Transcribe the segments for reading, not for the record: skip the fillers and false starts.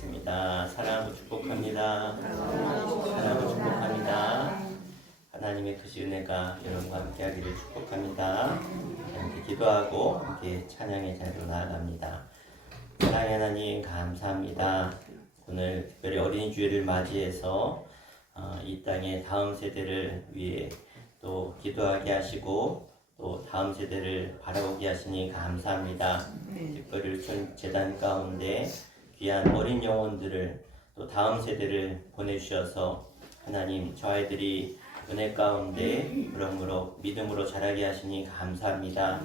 기도하겠습니다. 사랑하고 축복합니다. 사랑하고 축복합니다. 하나님의 크신 은혜가 여러분과 함께하기를 축복합니다. 함께 기도하고 함께 찬양의 자리로 나아갑니다. 사랑의 하나님 감사합니다. 오늘 특별히 어린이 주일을 맞이해서 이 땅의 다음 세대를 위해 또 기도하게 하시고 또 다음 세대를 바라보게 하시니 감사합니다. 특별히 우천 재단 가운데 귀한 어린 영혼들을 또 다음 세대를 보내주셔서 하나님 저 아이들이 은혜 가운데 그러므로 믿음으로 자라게 하시니 감사합니다.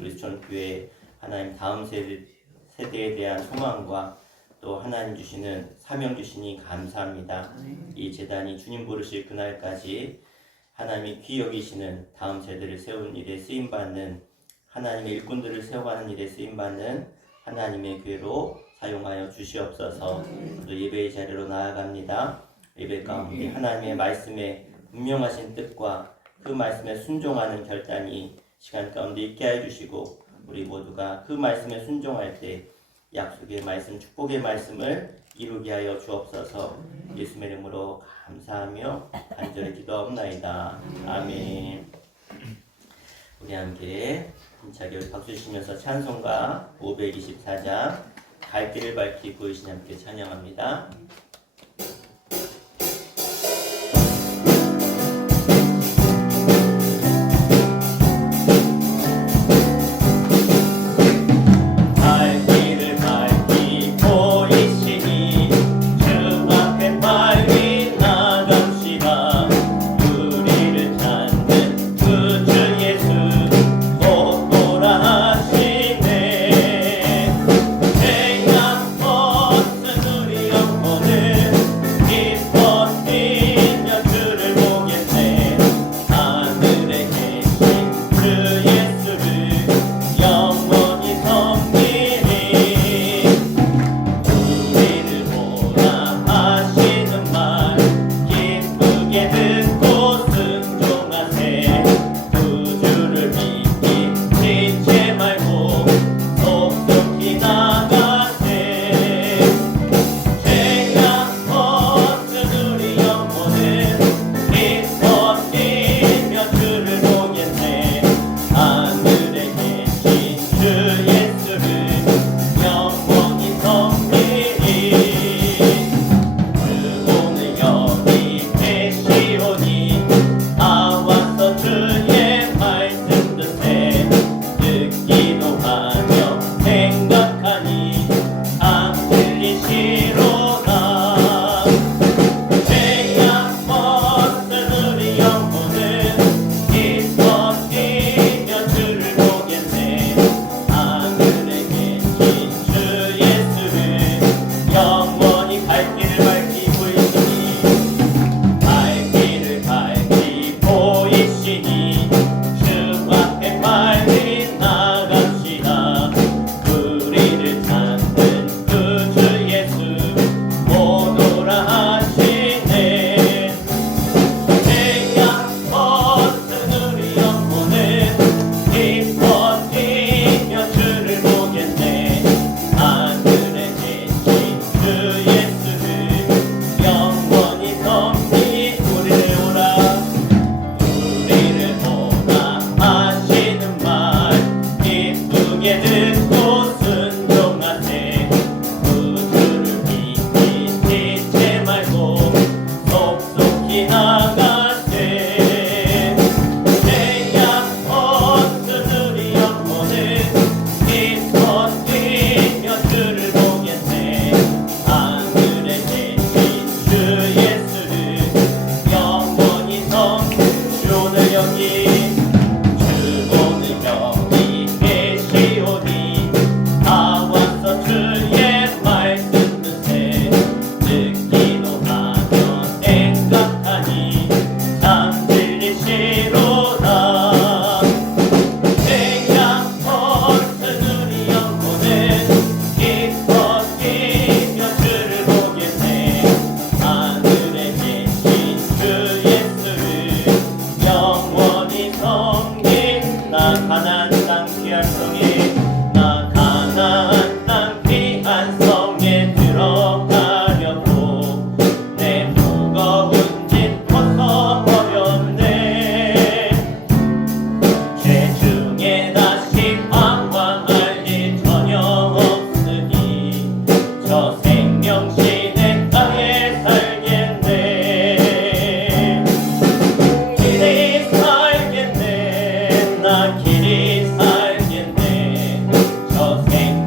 우리 우천교회 하나님 다음 세대에 대한 소망과 또 하나님 주시는 사명 주시니 감사합니다. 이 재단이 주님 부르실 그날까지 하나님이 귀 여기시는 다음 세대를 세우는 일에 쓰임받는 하나님의 일꾼들을 세워가는 일에 쓰임받는 하나님의 교회로 사용하여 주시옵소서. 또 예배의 자리로 나아갑니다. 예배 가운데 하나님의 말씀에 분명하신 뜻과 그 말씀에 순종하는 결단이 시간 가운데 있게 해주시고 우리 모두가 그 말씀에 순종할 때 약속의 말씀, 축복의 말씀을 이루게 하여 주옵소서. 예수의 이름으로 감사하며 간절히 기도하옵나이다. 아멘. 우리 함께 힘차게 박수 치면서 찬송가 524장 갈 길을 밝히고 이신 함께 찬양합니다. 오늘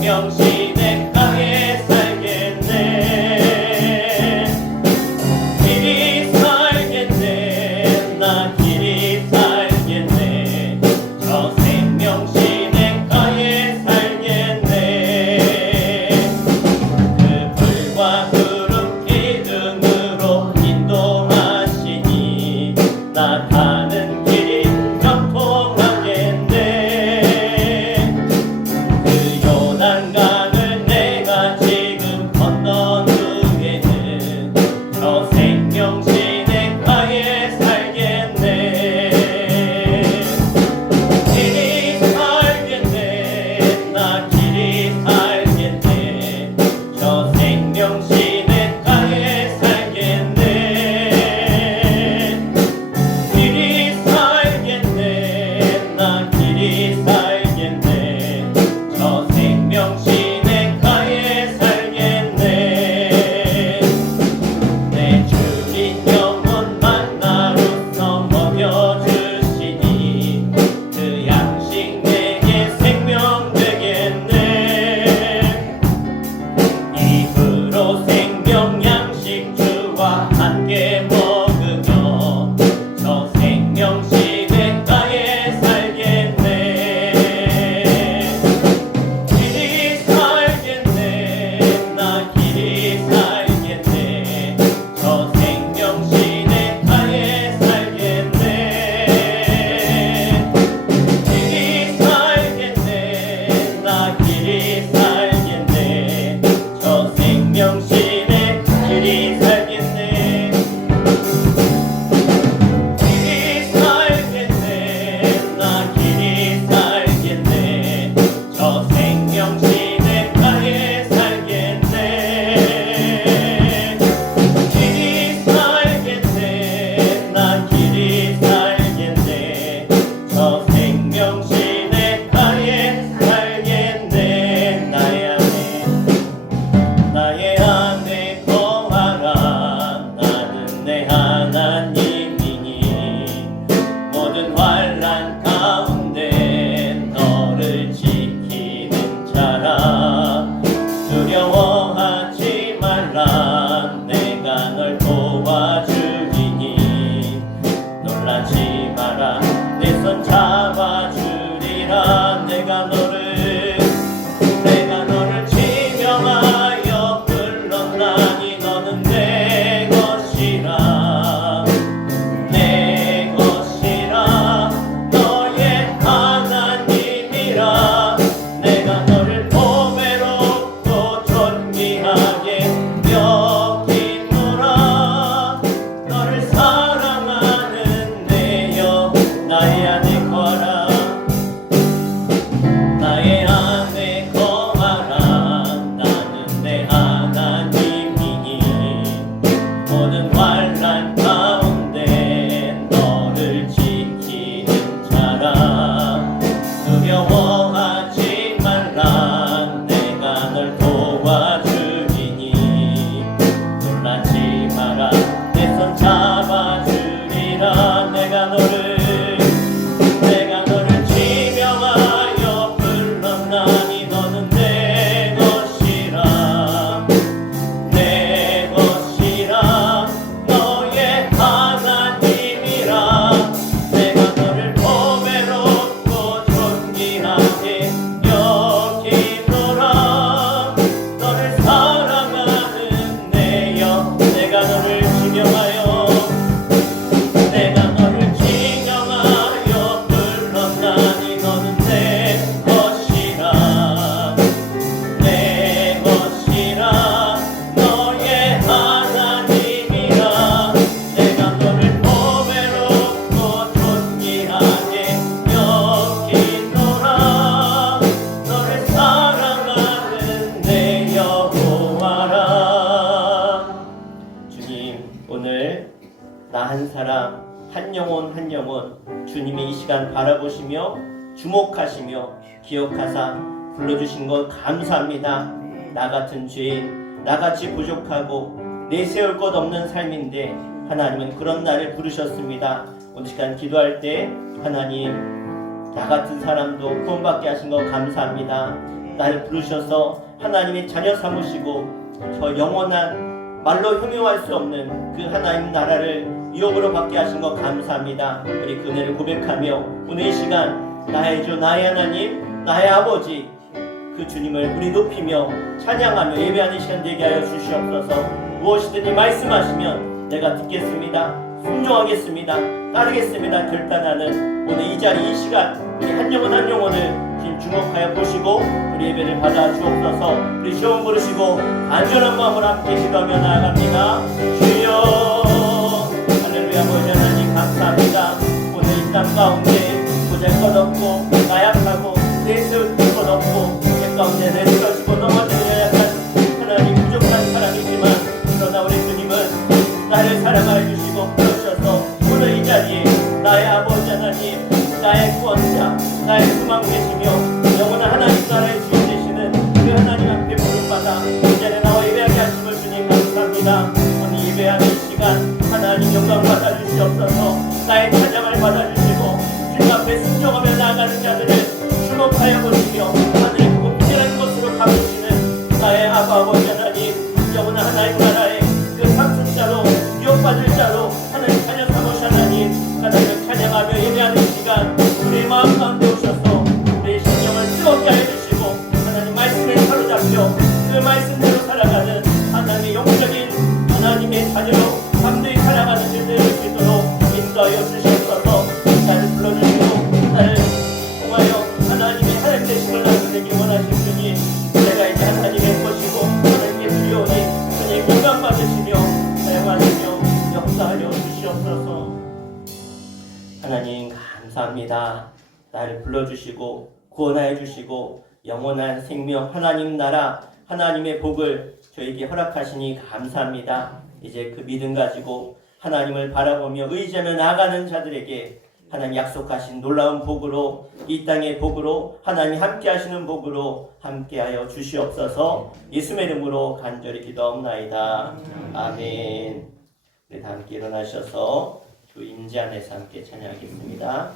생명 시냇가에 살겠네. 길이 살겠네. 나 길이 살겠네. 저 생명 시냇가에 살겠네. 그 불과 구름 기둥으로 인도하시니 나 가는 길이 형통하겠네. 그 요단강을 내가 지금 건넌 후에는 저 생명 시냇가에 살겠네. 길이 살겠네. 나 길이 살겠네. 저 생명 시냇가에 살겠네. 길이 살겠네. 나 길이 살겠네. 저 생명 시냇가에 살겠네. 내 주인 영혼 만나로서 먹여주시니 그 양식 내게 생명 되겠네. 입으로 생명 양식 주와 함께 먹으며 저 생명 시냇가에 살겠네. 길이 살겠네. 나 길이 살겠네. 저 생명 시냇가에 살겠네. 길이 살겠네. 나 길이 살겠네. 저 생명 시냇 길이 살겠네. 길이 살겠네. 나 길이 살겠네. 저 생명 시냇가에 살겠네. 길이 살겠네. 나 길이 살겠네. 저 생명 시냇가에 살겠네. 나의 안에 거하라. 나는 내 하나님이니 모든 환난 가운데 너를 지키는 자라. 두려워하지 말라. 내가 널 도와주리니 놀라지 마라. 내 손 잡아주리라. 내가 너를 지명하여 불렀나니 너는 내 것이라. 내 것이라. 너의 하나님이라. 내가 너를 보배롭고 존귀하게 여기노라. 너를 사랑하는 내 영 나의 안에 거하라. 나의 안에 거하라. 나는 내 하나님이니 모든 환난 가운데 너를 지키는 자라. 두려워하지 말라. 내가 널 도와주리니 놀라지 마라. 내 손 잡아주리라. 내가 너를 지명하여 불렀나니 너는 내 것이라. 내 것이라. 너의 하나님이라. 내가 너를 보배롭고 존귀하게 여기노라. 너를 사랑하는 내 영 내가 너를 지명하여 불렀나니 너는 내 것이라. 내 것이라. 너의 하나님이라. 내가 너를 보배롭고 존귀하게 여기노라. 너를 사랑하는 내 여호와라. 주님, 오늘 나 한 사람 한 영혼 한 영혼 주님이 이 시간 바라보시며 주목하시며 기억하사 불러주신 것 감사합니다. 나 같은 죄인, 나같이 부족하고 내세울 것 없는 삶인데 하나님은 그런 나를 부르셨습니다. 오늘 시간 기도할 때 하나님 나 같은 사람도 구원받게 하신 것 감사합니다. 나를 부르셔서 하나님의 자녀 삼으시고 저 영원한 말로 형용할 수 없는 그 하나님 나라를 유업으로 받게 하신 것 감사합니다. 우리 그 은혜를 고백하며 오늘 이 시간 나의 주 나의 하나님 나의 아버지 그 주님을 우리 높이며 찬양하며 예배하는 시간 되게 하여 주시옵소서. 무엇이든지 말씀하시면 내가 듣겠습니다. 순종하겠습니다. 따르겠습니다. 결단하는 오늘 이 자리 이 시간 우리 한 영혼 한 영혼을 지금 주목하여 보시고 우리 예배를 받아 주옵소서. 우리 시험 부르시고 안전한 마음으로 함께 기도하며 나아갑니다. 주여 할렐루야. 아버지 하나님 감사합니다. 오늘 이 땅 가운데 보잘것없고 나약하고 내세울 것 없고 내 가운데 내쓰러지고 넘어지는 약간 하나님 부족한 사람이지만 그러나 우리 주님은 나를 사랑하여 주시고 부르셔서 오늘 이 자리에 나의 아버지 하나님 나의 구원자 나의 소망 되시며 영원한 하나님 나라의 주인 되시는 그 하나님 앞에 부름받아 이 자리에 나와 예배하게 하심을 주님 감사합니다. 오늘 예배하는 시간 하나님 영광 받아주시옵소서. 나의 찬양을 받아주시고 주님 앞에 순종하며 나아가는 자들을 주목하여 보시며 하늘의 공평한 것으로 갚으시는 나의 아버지 하나님 영원한 하나님 나라의 그 상속자로 유업받을 자로 하나님 자녀 삼으시 하나님 하나님을 찬양하며 예배하는 시간 우리의 마음 가운데 오셔서 우리의 심령을 뜨겁게 하여 주시고 하나님 말씀에 사로잡혀 그 말씀대로 살아가는 하나님의 영적인 하나님의 자녀로 감동히 살아가는 일들을 있도록 인도하여 주시옵소서. 나를 불러주시고 나를 통하여 하나님의 하나님 되심을 나타내기 원하신 주님 내가 이제 하나님의 것이고 하나님의 두려우니 주님 영광 받으시며 사용하시며 역사하여 주시옵소서. 하나님 감사합니다. 나를 불러주시고 구원하여 주시고 영원한 생명 하나님 나라 하나님의 복을 저에게 허락하시니 감사합니다. 이제 그 믿음 가지고 하나님을 바라보며 의지하며 나아가는 자들에게 하나님 약속하신 놀라운 복으로 이 땅의 복으로 하나님 함께 하시는 복으로 함께하여 주시옵소서. 예수의 이름으로 간절히 기도하옵나이다. 아멘. 우리 다 함께 일어나셔서 주 임재 안에서 함께 찬양하겠습니다.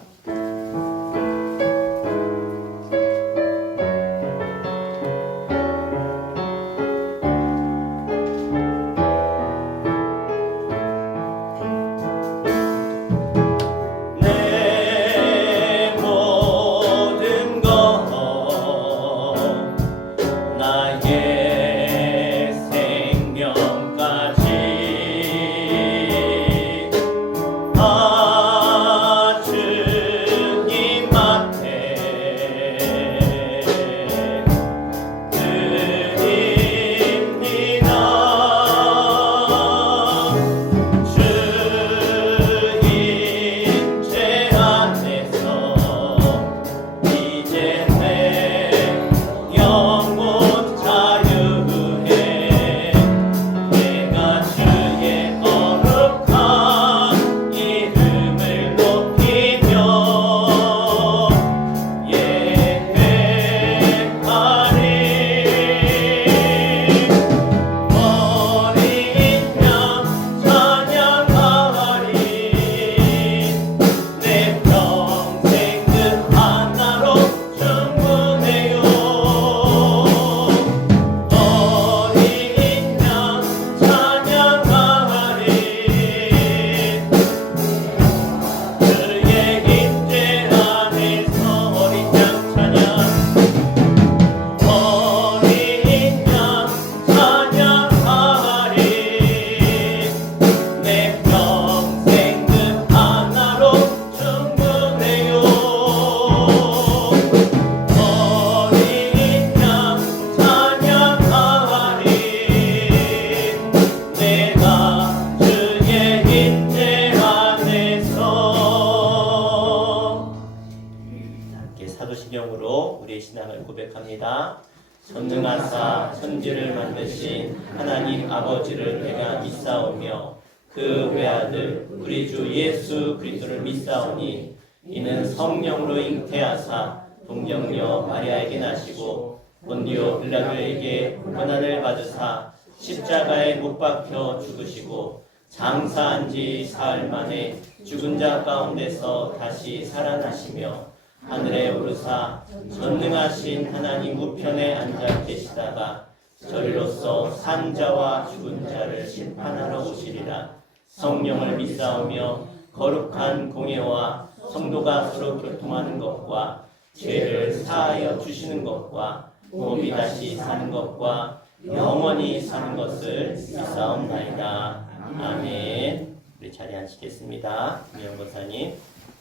전능하사 천지를 만드신 하나님 아버지를 내가 믿사오며 그 외아들 우리 주 예수 그리스도를 믿사오니 이는 성령으로 잉태하사 동정녀 마리아에게 나시고 본디오 빌라도에게 고난을 받으사 십자가에 못 박혀 죽으시고 장사한 지 사흘 만에 죽은 자 가운데서 다시 살아나시며 하늘에 오르사 전능하신 하나님 우편에 앉아 계시다가 저리로서 산 자와 죽은 자를 심판하러 오시리라. 성령을 믿사오며 거룩한 공예와 성도가 서로 교통하는 것과 죄를 사하여 주시는 것과 몸이 다시 사는 것과 영원히 사는 것을 믿사옵나이다. 아멘. 우리 자리에 앉으시겠습니다. 미영고사님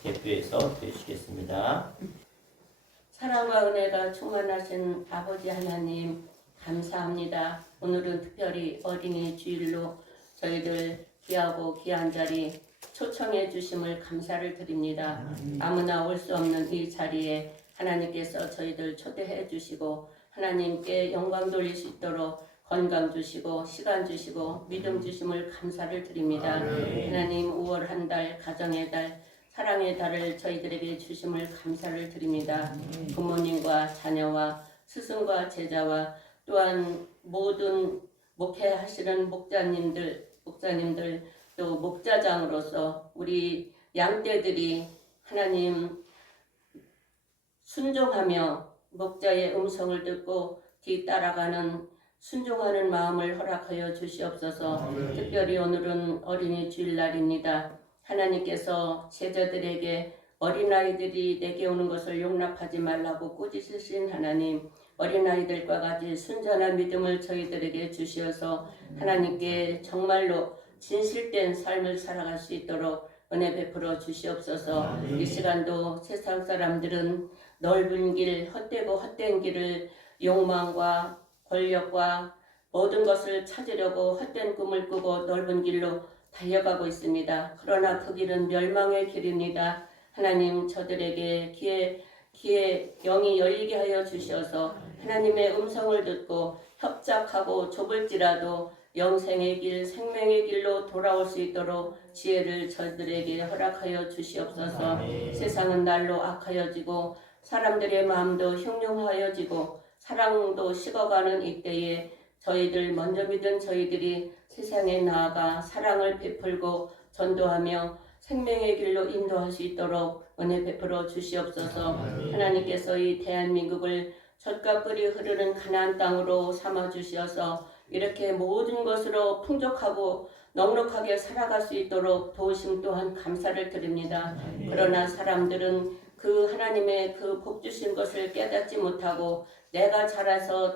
대표해서 되시겠습니다. 사랑과 은혜가 충만하신 아버지 하나님 감사합니다. 오늘은 특별히 어린이 주일로 저희들 귀하고 귀한 자리 초청해 주심을 감사를 드립니다. 아무나 올 수 없는 이 자리에 하나님께서 저희들 초대해 주시고 하나님께 영광 돌릴 수 있도록 건강 주시고 시간 주시고 믿음 주심을 감사를 드립니다. 하나님 5월 한 달 가정의 달 사랑의 달을 저희들에게 주심을 감사를 드립니다. 부모님과 자녀와 스승과 제자와 또한 모든 목회하시는 목자님들 또 목자장으로서 우리 양떼들이 하나님 순종하며 목자의 음성을 듣고 뒤따라가는 순종하는 마음을 허락하여 주시옵소서. 특별히 오늘은 어린이 주일날입니다. 하나님께서 제자들에게 어린아이들이 내게 오는 것을 용납하지 말라고 꾸짖으신 하나님, 어린아이들과 같이 순전한 믿음을 저희들에게 주시어서 하나님께 정말로 진실된 삶을 살아갈 수 있도록 은혜 베풀어 주시옵소서. 이 시간도 세상 사람들은 넓은 길, 헛되고 헛된 길을 욕망과 권력과 모든 것을 찾으려고 헛된 꿈을 꾸고 넓은 길로 달려가고 있습니다. 그러나 그 길은 멸망의 길입니다. 하나님 저들에게 귀에 영이 열리게 하여 주셔서 하나님의 음성을 듣고 협작하고 좁을지라도 영생의 길, 생명의 길로 돌아올 수 있도록 지혜를 저들에게 허락하여 주시옵소서. 세상은 날로 악하여지고 사람들의 마음도 흉흉하여지고 사랑도 식어가는 이때에 저희들 먼저 믿은 저희들이 세상에 나아가 사랑을 베풀고 전도하며 생명의 길로 인도할 수 있도록 은혜 베풀어 주시옵소서. 하나님께서 이 대한민국을 젖과 꿀이 흐르는 가나안 땅으로 삼아 주시어서 이렇게 모든 것으로 풍족하고 넉넉하게 살아갈 수 있도록 도우심 또한 감사를 드립니다. 그러나 사람들은 그 하나님의 그 복 주신 것을 깨닫지 못하고 내가 잘라서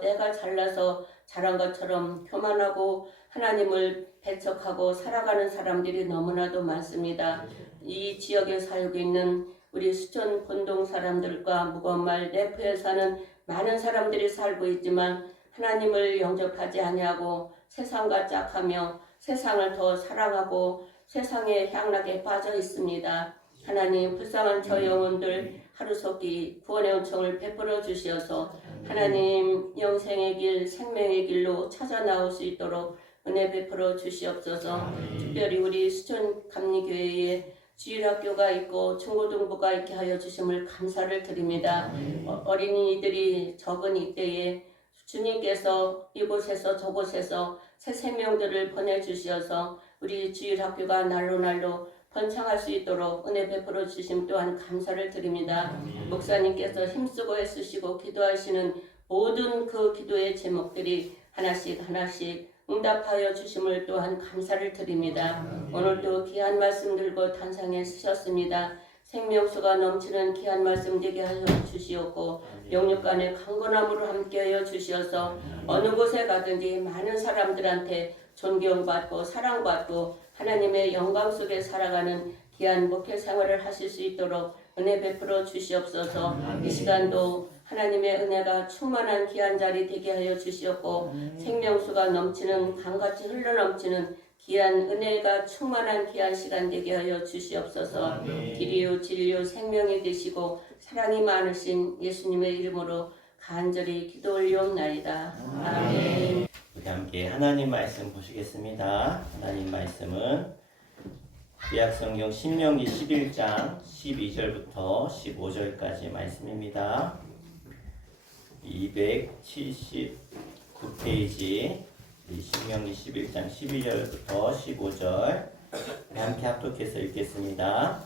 잘한 것처럼 교만하고 하나님을 배척하고 살아가는 사람들이 너무나도 많습니다. 이 지역에 살고 있는 우리 수천 본동 사람들과 무거운말 내포에 사는 많은 사람들이 살고 있지만 하나님을 영접하지 아니하고 세상과 짝하며 세상을 더 사랑하고 세상의 향락에 빠져 있습니다. 하나님 불쌍한 저 영혼들 하루속히 구원의 은총을 베풀어 주시어서 하나님 영생의 길, 생명의 길로 찾아 나올 수 있도록 은혜 베풀어 주시옵소서. 특별히 우리 수천 감리교회에 주일학교가 있고 중고등부가 있게 하여 주심을 감사를 드립니다. 어린이들이 적은 이때에 주님께서 이곳에서 저곳에서 새 생명들을 보내주시어서 우리 주일학교가 날로 번창할 수 있도록 은혜 베풀어 주심 또한 감사를 드립니다. 목사님께서 힘쓰고 애쓰시고 기도하시는 모든 그 기도의 제목들이 하나씩 응답하여 주심을 또한 감사를 드립니다. 오늘도 귀한 말씀 들고 단상에 쓰셨습니다. 생명수가 넘치는 귀한 말씀 되게 하여 주시옵고 영육간의 강건함으로 함께하여 주시어서 어느 곳에 가든지 많은 사람들한테 존경받고 사랑받고 하나님의 영광 속에 살아가는 귀한 목회 생활을 하실 수 있도록 은혜 베풀어 주시옵소서. 이 시간도 하나님의 은혜가 충만한 귀한 자리 되게 하여 주시옵고 생명수가 넘치는 강같이 흘러넘치는 귀한 은혜가 충만한 귀한 시간 되게 하여 주시옵소서. 길이요 진리요 생명이 되시고 사랑이 많으신 예수님의 이름으로 간절히 기도 올리옵나이다. 아멘. 우리 함께 하나님 말씀 보시겠습니다. 하나님 말씀은 구약성경 신명기 11장 12절부터 15절까지 말씀입니다. 279페이지 신명기 11장 12절부터 15절 함께 합독해서 읽겠습니다.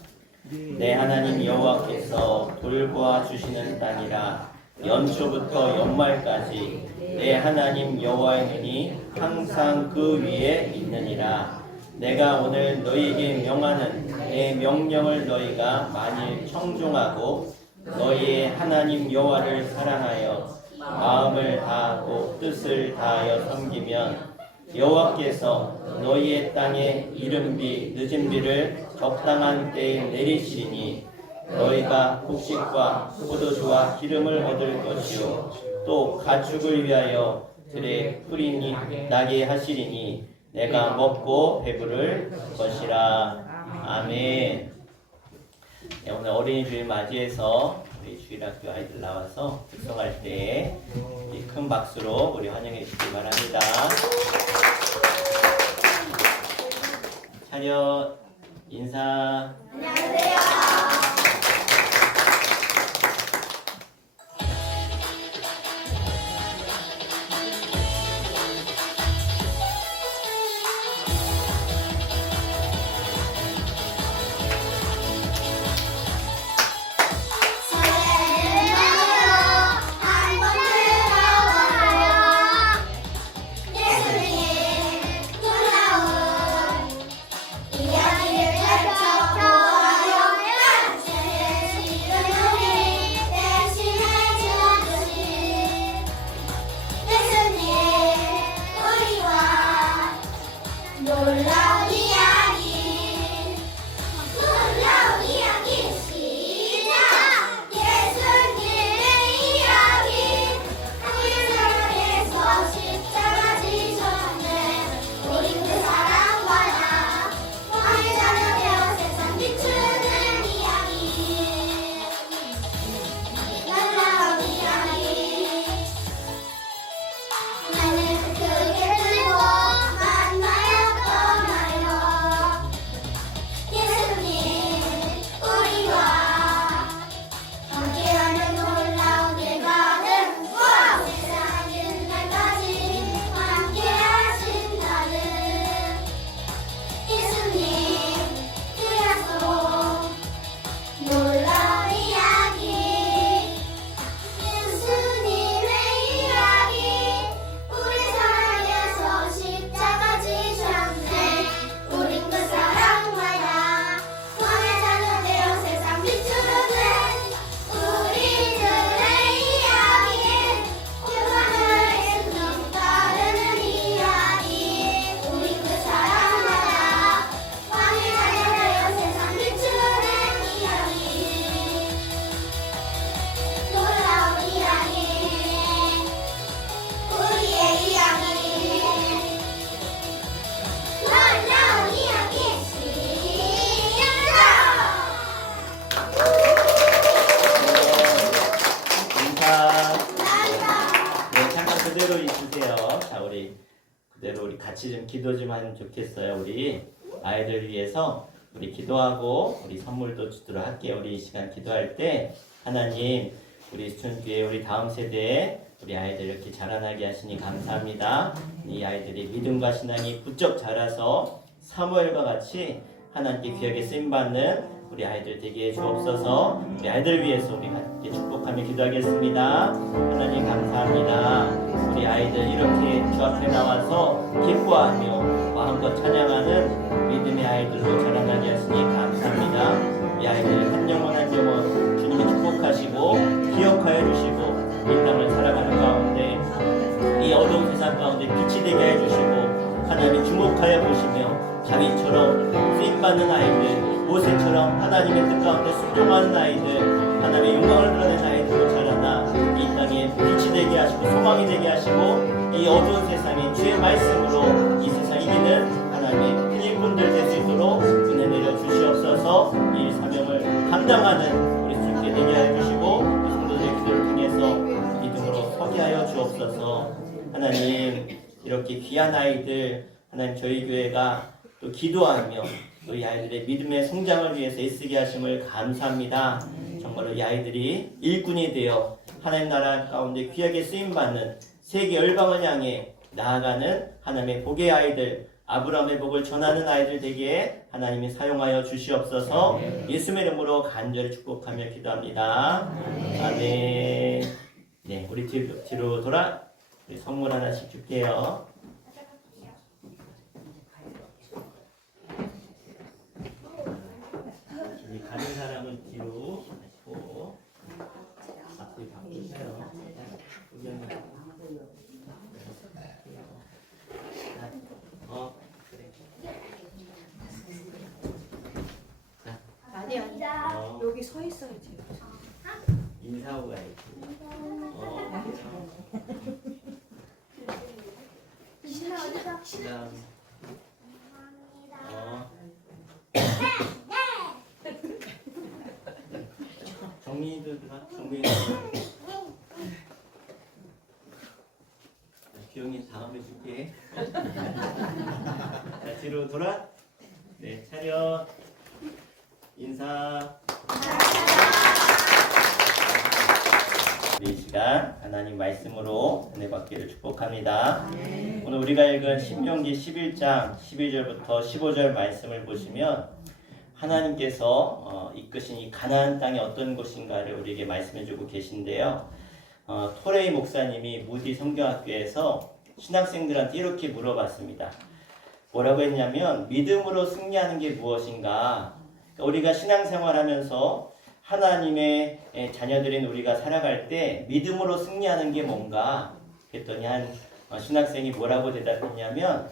내 하나님 여호와께서 돌보아 주시는 땅이라. 연초부터 연말까지 내 하나님 여호와의 눈이 항상 그 위에 있느니라. 내가 오늘 너희에게 명하는 내 명령을 너희가 만일 청종하고 너희의 하나님 여호와를 사랑하여 마음을 다하고 뜻을 다하여 섬기면 여호와께서 너희의 땅에 이른비 늦은비를 적당한 때에 내리시리니 너희가 곡식과 포도주와 기름을 얻을 것이요 또 가축을 위하여 들에 풀이 나게 하시리니 내가 먹고 배부를 것이라. 아멘. 네, 오늘 어린이 주일 맞이해서 우리 주일학교 아이들 나와서 특성할 때 큰 박수로 우리 환영해 주시기 바랍니다. 차렷 인사. 안녕하세요. 그대로 있으세요. 자, 우리 그대로 우리 같이 좀 기도 좀 하면 좋겠어요. 우리 아이들 위해서 우리 기도하고 우리 선물도 주도록 할게요. 우리 이 시간 기도할 때 하나님 우리 수천교회 우리 다음 세대에 우리 아이들 이렇게 자라나게 하시니 감사합니다. 이 아이들이 믿음과 신앙이 부쩍 자라서 사무엘과 같이 하나님께 귀하게 쓰임받는 우리 아이들 되게 해 주옵소서. 우리 아이들 위해서 우리 함께 축복하며 기도하겠습니다. 하나님 감사합니다. 우리 아이들 이렇게 주 앞에 나와서 기뻐하며 마음껏 찬양하는 믿음의 아이들로 자라나게 하시니 감사합니다. 우리 아이들 한 영혼 한 영혼 주님이 축복하시고 기억하여 주시고 이 땅을 살아가는 가운데 이 어두운 세상 가운데 빛이 되게 해주시고 하나님이 주목하여 보시며 다윗처럼 쓰임받는 아이들, 모세처럼 하나님의 뜻 가운데 순종하는 아이들, 하나님의 영광을 드러낸 아이들로 자라나 이 땅에 빛이 되게 하시고 소망이 되게 하시고 이 어두운 세상에 주의 말씀으로 이 세상 이기는 하나님의 큰 일꾼들 될 수 있도록 은혜 내려 주시옵소서. 이 사명을 감당하는 우리 주께 되게 하여 주시고 우리 성도들의 기도를 통해서 믿음으로 서게 하여 주옵소서. 하나님 이렇게 귀한 아이들 하나님 저희 교회가 또 기도하며 또 이 아이들의 믿음의 성장을 위해서 애쓰게 하심을 감사합니다. 정말로 이 아이들이 일꾼이 되어 하나님 나라 가운데 귀하게 쓰임받는 세계 열방을 향해 나아가는 하나님의 복의 아이들 아브라함의 복을 전하는 아이들 되게 하나님이 사용하여 주시옵소서. 예수의 이름으로 간절히 축복하며 기도합니다. 아멘. 네, 우리 뒤로 돌아 선물 하나씩 줄게요. 가는 사람은 뒤로 하시고 앞뒤 바꾸세요. 그래. 아니야. 여기 서 있어야지. 인사하고 가야지. 그다음 정민이도 들어와. 정민이. 기영이 다음에 줄게. 자, 뒤로 돌아. 네, 차렷. 인사. 우리 이 시간 하나님 말씀으로 은혜 받기를 축복합니다. 오늘 우리가 읽은 신명기 11장 11절부터 15절 말씀을 보시면 하나님께서 이끄신 이 가나안 땅이 어떤 곳인가를 우리에게 말씀해주고 계신데요. 토레이 목사님이 무디 성경학교에서 신학생들한테 이렇게 물어봤습니다. 뭐라고 했냐면 믿음으로 승리하는 게 무엇인가? 그러니까 우리가 신앙생활하면서 하나님의 자녀들인 우리가 살아갈 때 믿음으로 승리하는 게 뭔가? 그랬더니 한 신학생이 뭐라고 대답했냐면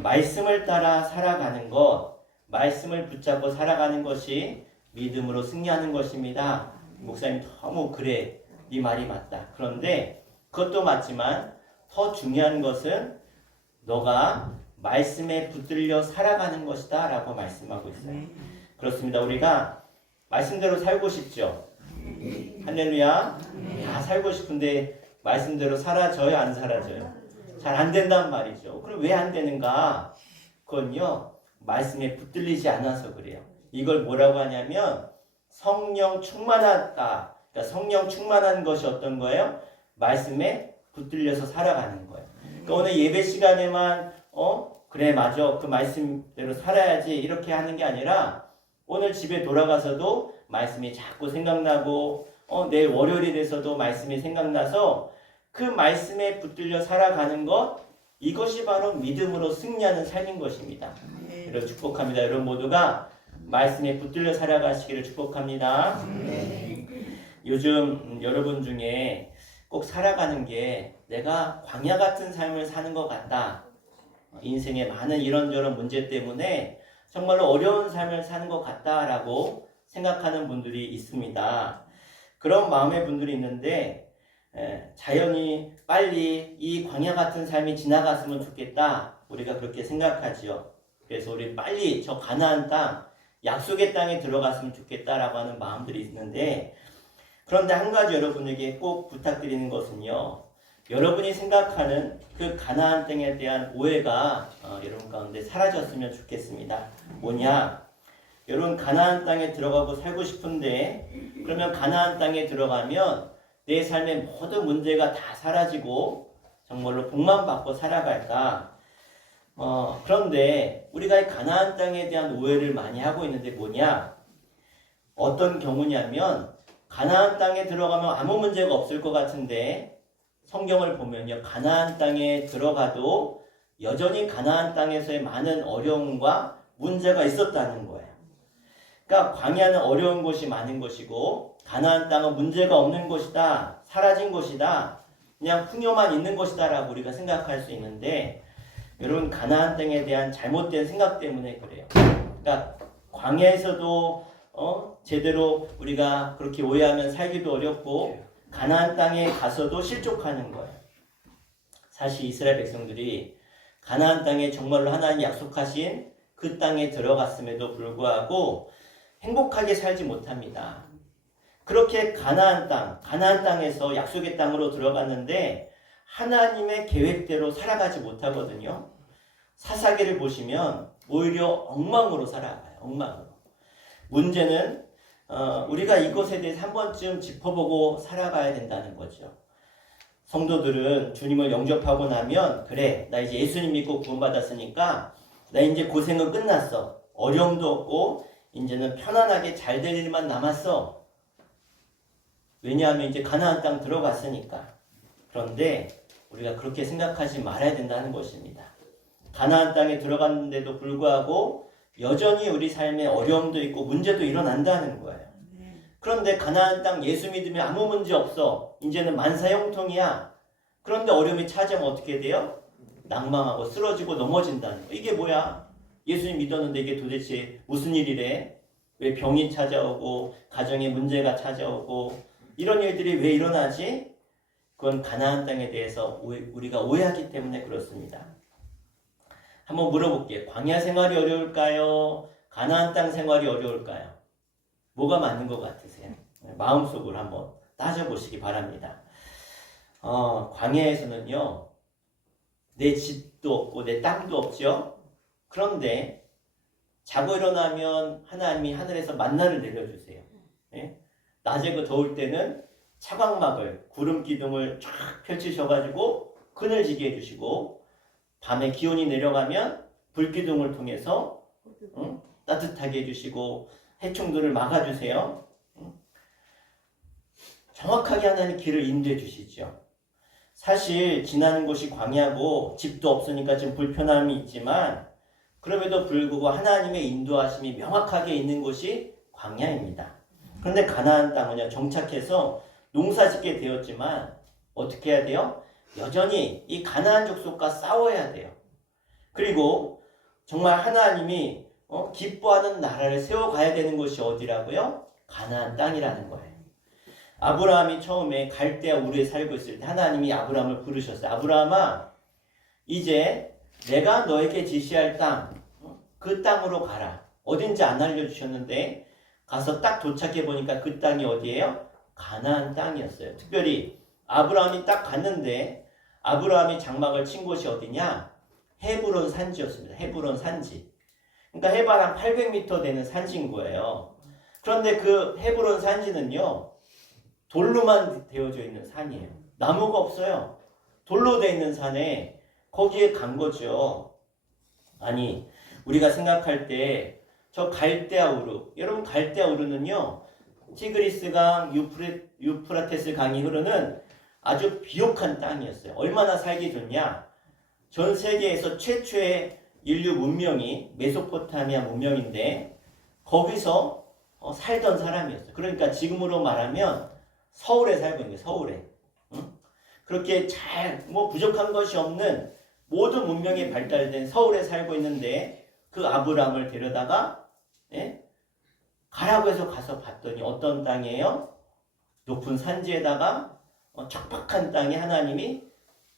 말씀을 따라 살아가는 것, 말씀을 붙잡고 살아가는 것이 믿음으로 승리하는 것입니다. 목사님 너무 그래, 네 말이 맞다. 그런데 그것도 맞지만 더 중요한 것은 너가 말씀에 붙들려 살아가는 것이다 라고 말씀하고 있어요. 그렇습니다. 우리가 말씀대로 살고 싶죠. 할렐루야. 다 살고 싶은데 말씀대로 사라져요? 안 사라져요? 잘 안 된단 말이죠. 그럼 왜 안 되는가? 그건요, 말씀에 붙들리지 않아서 그래요. 이걸 뭐라고 하냐면 성령 충만하다. 그러니까 성령 충만한 것이 어떤 거예요? 말씀에 붙들려서 살아가는 거예요. 그러니까 오늘 예배 시간에만 그래 맞아 그 말씀대로 살아야지 이렇게 하는 게 아니라 오늘 집에 돌아가서도 말씀이 자꾸 생각나고 내일 월요일이 돼서도 말씀이 생각나서 그 말씀에 붙들려 살아가는 것, 이것이 바로 믿음으로 승리하는 삶인 것입니다. 여러분 축복합니다. 여러분 모두가 말씀에 붙들려 살아가시기를 축복합니다. 요즘 여러분 중에 꼭 살아가는 게 내가 광야 같은 삶을 사는 것 같다. 인생의 많은 이런저런 문제 때문에 정말로 어려운 삶을 사는 것 같다라고 생각하는 분들이 있습니다. 그런 마음의 분들이 있는데 자연히 빨리 이 광야 같은 삶이 지나갔으면 좋겠다. 우리가 그렇게 생각하지요. 그래서 우리 빨리 저 가나안 땅, 약속의 땅에 들어갔으면 좋겠다라고 하는 마음들이 있는데, 그런데 한 가지 여러분에게 꼭 부탁드리는 것은요, 여러분이 생각하는 그 가나안 땅에 대한 오해가 여러분 가운데 사라졌으면 좋겠습니다. 뭐냐? 여러분 가나안 땅에 들어가고 살고 싶은데, 그러면 가나안 땅에 들어가면 내 삶의 모든 문제가 다 사라지고 정말로 복만 받고 살아갈까? 그런데 우리가 이 가나안 땅에 대한 오해를 많이 하고 있는데 뭐냐? 어떤 경우냐면 가나안 땅에 들어가면 아무 문제가 없을 것 같은데 성경을 보면요, 가나안 땅에 들어가도 여전히 가나안 땅에서의 많은 어려움과 문제가 있었다는 거예요. 그러니까 광야는 어려운 곳이 많은 것이고 가나안 땅은 문제가 없는 곳이다, 사라진 곳이다, 그냥 풍요만 있는 곳이다 라고 우리가 생각할 수 있는데, 여러분 가나안 땅에 대한 잘못된 생각 때문에 그래요. 그러니까 광야에서도 제대로 우리가 그렇게 오해하면 살기도 어렵고 가나안 땅에 가서도 실족하는 거예요. 사실 이스라엘 백성들이 가나안 땅에 정말로 하나님 약속하신 그 땅에 들어갔음에도 불구하고 행복하게 살지 못합니다. 그렇게 가나안 땅에서 약속의 땅으로 들어갔는데 하나님의 계획대로 살아가지 못하거든요. 사사기를 보시면 오히려 엉망으로 살아가요. 엉망으로. 문제는 우리가 이것에 대해서 한 번쯤 짚어보고 살아가야 된다는 거죠. 성도들은 주님을 영접하고 나면 그래 나 이제 예수님 믿고 구원받았으니까 나 이제 고생은 끝났어. 어려움도 없고 이제는 편안하게 잘 될 일만 남았어. 왜냐하면 이제 가나안 땅 들어갔으니까. 그런데 우리가 그렇게 생각하지 말아야 된다는 것입니다. 가나안 땅에 들어갔는데도 불구하고 여전히 우리 삶에 어려움도 있고 문제도 일어난다는 거예요. 그런데 가나안 땅 예수 믿으면 아무 문제 없어. 이제는 만사형통이야. 그런데 어려움이 찾아오면 어떻게 돼요? 낭망하고 쓰러지고 넘어진다는 거예요. 이게 뭐야? 예수님 믿었는데 이게 도대체 무슨 일이래? 왜 병이 찾아오고 가정에 문제가 찾아오고 이런 일들이 왜 일어나지? 그건 가나안 땅에 대해서 우리가 오해하기 때문에 그렇습니다. 한번 물어볼게요. 광야 생활이 어려울까요? 가나안 땅 생활이 어려울까요? 뭐가 맞는 것 같으세요? 마음속으로 한번 따져보시기 바랍니다. 광야에서는요, 내 집도 없고 내 땅도 없죠? 그런데 자고 일어나면 하나님이 하늘에서 만나를 내려주세요. 예? 낮에 그 더울 때는 차광막을, 구름 기둥을 쫙 펼치셔가지고 그늘지게 해주시고, 밤에 기온이 내려가면 불기둥을 통해서 따뜻하게 해주시고 해충들을 막아주세요. 정확하게 하나님 길을 인도해 주시죠. 사실 지나는 곳이 광야고 집도 없으니까 좀 불편함이 있지만 그럼에도 불구하고 하나님의 인도하심이 명확하게 있는 곳이 광야입니다. 그런데 가나안 땅은요, 정착해서 농사짓게 되었지만 어떻게 해야 돼요? 여전히 이 가나안 족속과 싸워야 돼요. 그리고 정말 하나님이 기뻐하는 나라를 세워가야 되는 곳이 어디라고요? 가나안 땅이라는 거예요. 아브라함이 처음에 갈대아 우르에 살고 있을 때 하나님이 아브라함을 부르셨어요. 아브라함아, 이제 내가 너에게 지시할 땅, 그 땅으로 가라. 어딘지 안 알려주셨는데 가서 딱 도착해 보니까 그 땅이 어디예요? 가나안 땅이었어요. 특별히 아브라함이 딱 갔는데 아브라함이 장막을 친 곳이 어디냐? 헤브론 산지였습니다. 헤브론 산지. 그러니까 해발 한 800m 되는 산지인 거예요. 그런데 그 헤브론 산지는요, 돌로만 되어져 있는 산이에요. 나무가 없어요. 돌로 되어 있는 산에 거기에 간 거죠. 아니, 우리가 생각할 때 저 갈대아 우르, 여러분 갈대아 우르는요, 티그리스강, 유프라테스 강이 흐르는 아주 비옥한 땅이었어요. 얼마나 살기 좋냐? 전 세계에서 최초의 인류 문명이 메소포타미아 문명인데 거기서 살던 사람이었어요. 그러니까 지금으로 말하면 서울에 살고 있는 거예요. 서울에. 응? 그렇게 잘 부족한 것이 없는 모든 문명이 발달된 서울에 살고 있는데 그 아브라함을 데려다가 가라고 해서 가서 봤더니 어떤 땅이에요? 높은 산지에다가 척박한 땅에 하나님이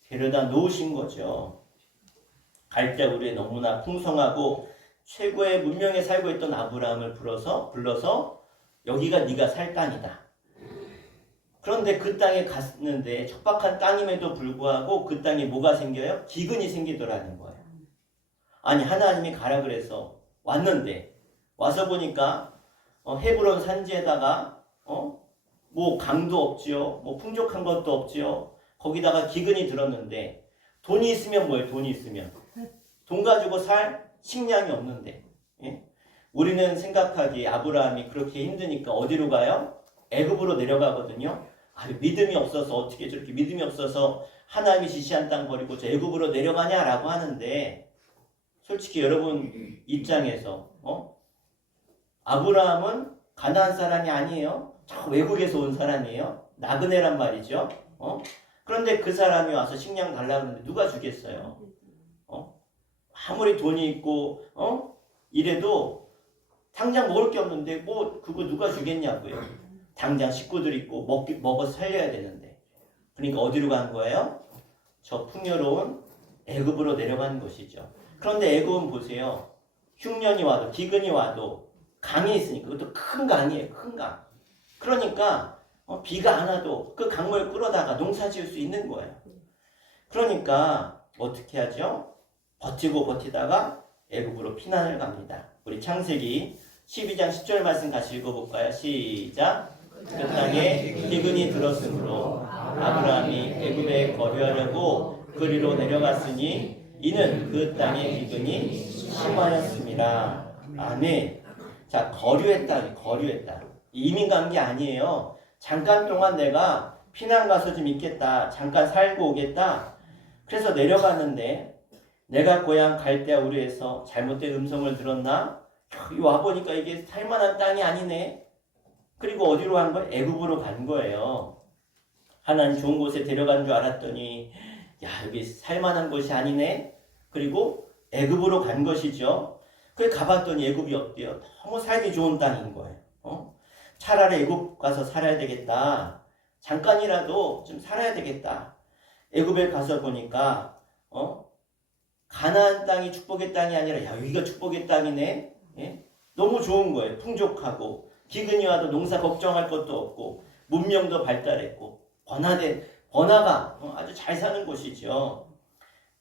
데려다 놓으신 거죠. 갈대아 우르에 너무나 풍성하고 최고의 문명에 살고 있던 아브라함을 불러서 여기가 네가 살 땅이다. 그런데 그 땅에 갔는데 척박한 땅임에도 불구하고 그 땅에 뭐가 생겨요? 기근이 생기더라는 거예요. 아니, 하나님이 가라 그래서 왔는데 와서 보니까 헤브론 산지에다가 강도 없지요, 풍족한 것도 없지요. 거기다가 기근이 들었는데 돈이 있으면 뭐예요? 돈이 있으면 돈 가지고 살 식량이 없는데, 예? 우리는 생각하기에 아브라함이 그렇게 힘드니까 어디로 가요? 애굽으로 내려가거든요. 믿음이 없어서 어떻게 저렇게 믿음이 없어서 하나님이 지시한 땅 버리고 저 애굽으로 내려가냐라고 하는데, 솔직히 여러분 입장에서 아브라함은 가나안 사람이 아니에요. 저 외국에서 온 사람이에요. 나그네란 말이죠. 그런데 그 사람이 와서 식량 달라고 하는데 누가 주겠어요? 아무리 돈이 있고 이래도 당장 먹을 게 없는데 그거 누가 주겠냐고요. 당장 식구들 있고 먹어서 살려야 되는데. 그러니까 어디로 간 거예요? 저 풍요로운 애굽으로 내려간 것이죠. 그런데 애굽은 보세요. 흉년이 와도 기근이 와도 강이 있으니까, 그것도 큰 강이에요. 큰 강. 그러니까 비가 안 와도 그 강물 끌어다가 농사 지을 수 있는 거예요. 그러니까 어떻게 하죠? 버티고 버티다가 애굽으로 피난을 갑니다. 우리 창세기 12장 10절 말씀 같이 읽어볼까요? 시작. 그 땅에 기근이 들었으므로 아브라함이 애굽에 거류하려고 그리로 내려갔으니 이는 그 땅의 기근이 심하였습니다. 아멘. 자, 거류했다. 이민 간 게 아니에요. 잠깐 동안 내가 피난 가서 좀 있겠다. 잠깐 살고 오겠다. 그래서 내려갔는데 내가 고향 갈대아 우르에서 잘못된 음성을 들었나? 와보니까 이게 살만한 땅이 아니네. 그리고 어디로 간 거예요? 애굽으로 간 거예요. 하나님 좋은 곳에 데려간 줄 알았더니 야, 여기 살만한 곳이 아니네. 그리고 애굽으로 간 것이죠. 그래 가봤더니 애굽이 어때요? 너무 살기 좋은 땅인 거예요. 차라리 애굽 가서 살아야 되겠다. 잠깐이라도 좀 살아야 되겠다. 애굽에 가서 보니까 가나안 땅이 축복의 땅이 아니라 야, 여기가 축복의 땅이네. 예? 너무 좋은 거예요. 풍족하고 기근이 와도 농사 걱정할 것도 없고 문명도 발달했고 번화가 아주 잘 사는 곳이죠.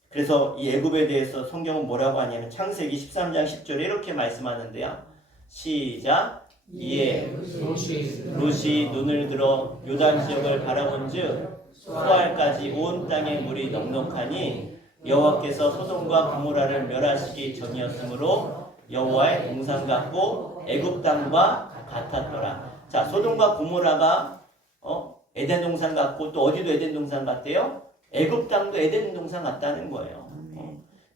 그래서 이 애굽에 대해서 성경은 뭐라고 하냐면 창세기 13장 10절에 이렇게 말씀하는데요. 시작. 이에 롯이 눈을 들어 요단 지역을 바라본즉 수알까지 온 땅에 물이 넉넉하니 여호와께서 소돔과 고모라를 멸하시기 전이었으므로 여호와의 동산 같고 애굽 땅과 같았더라. 자, 소돔과 고모라가 에덴 동산 같고 또 어디도 에덴 동산 같대요? 애굽 땅도 에덴 동산 같다는 거예요.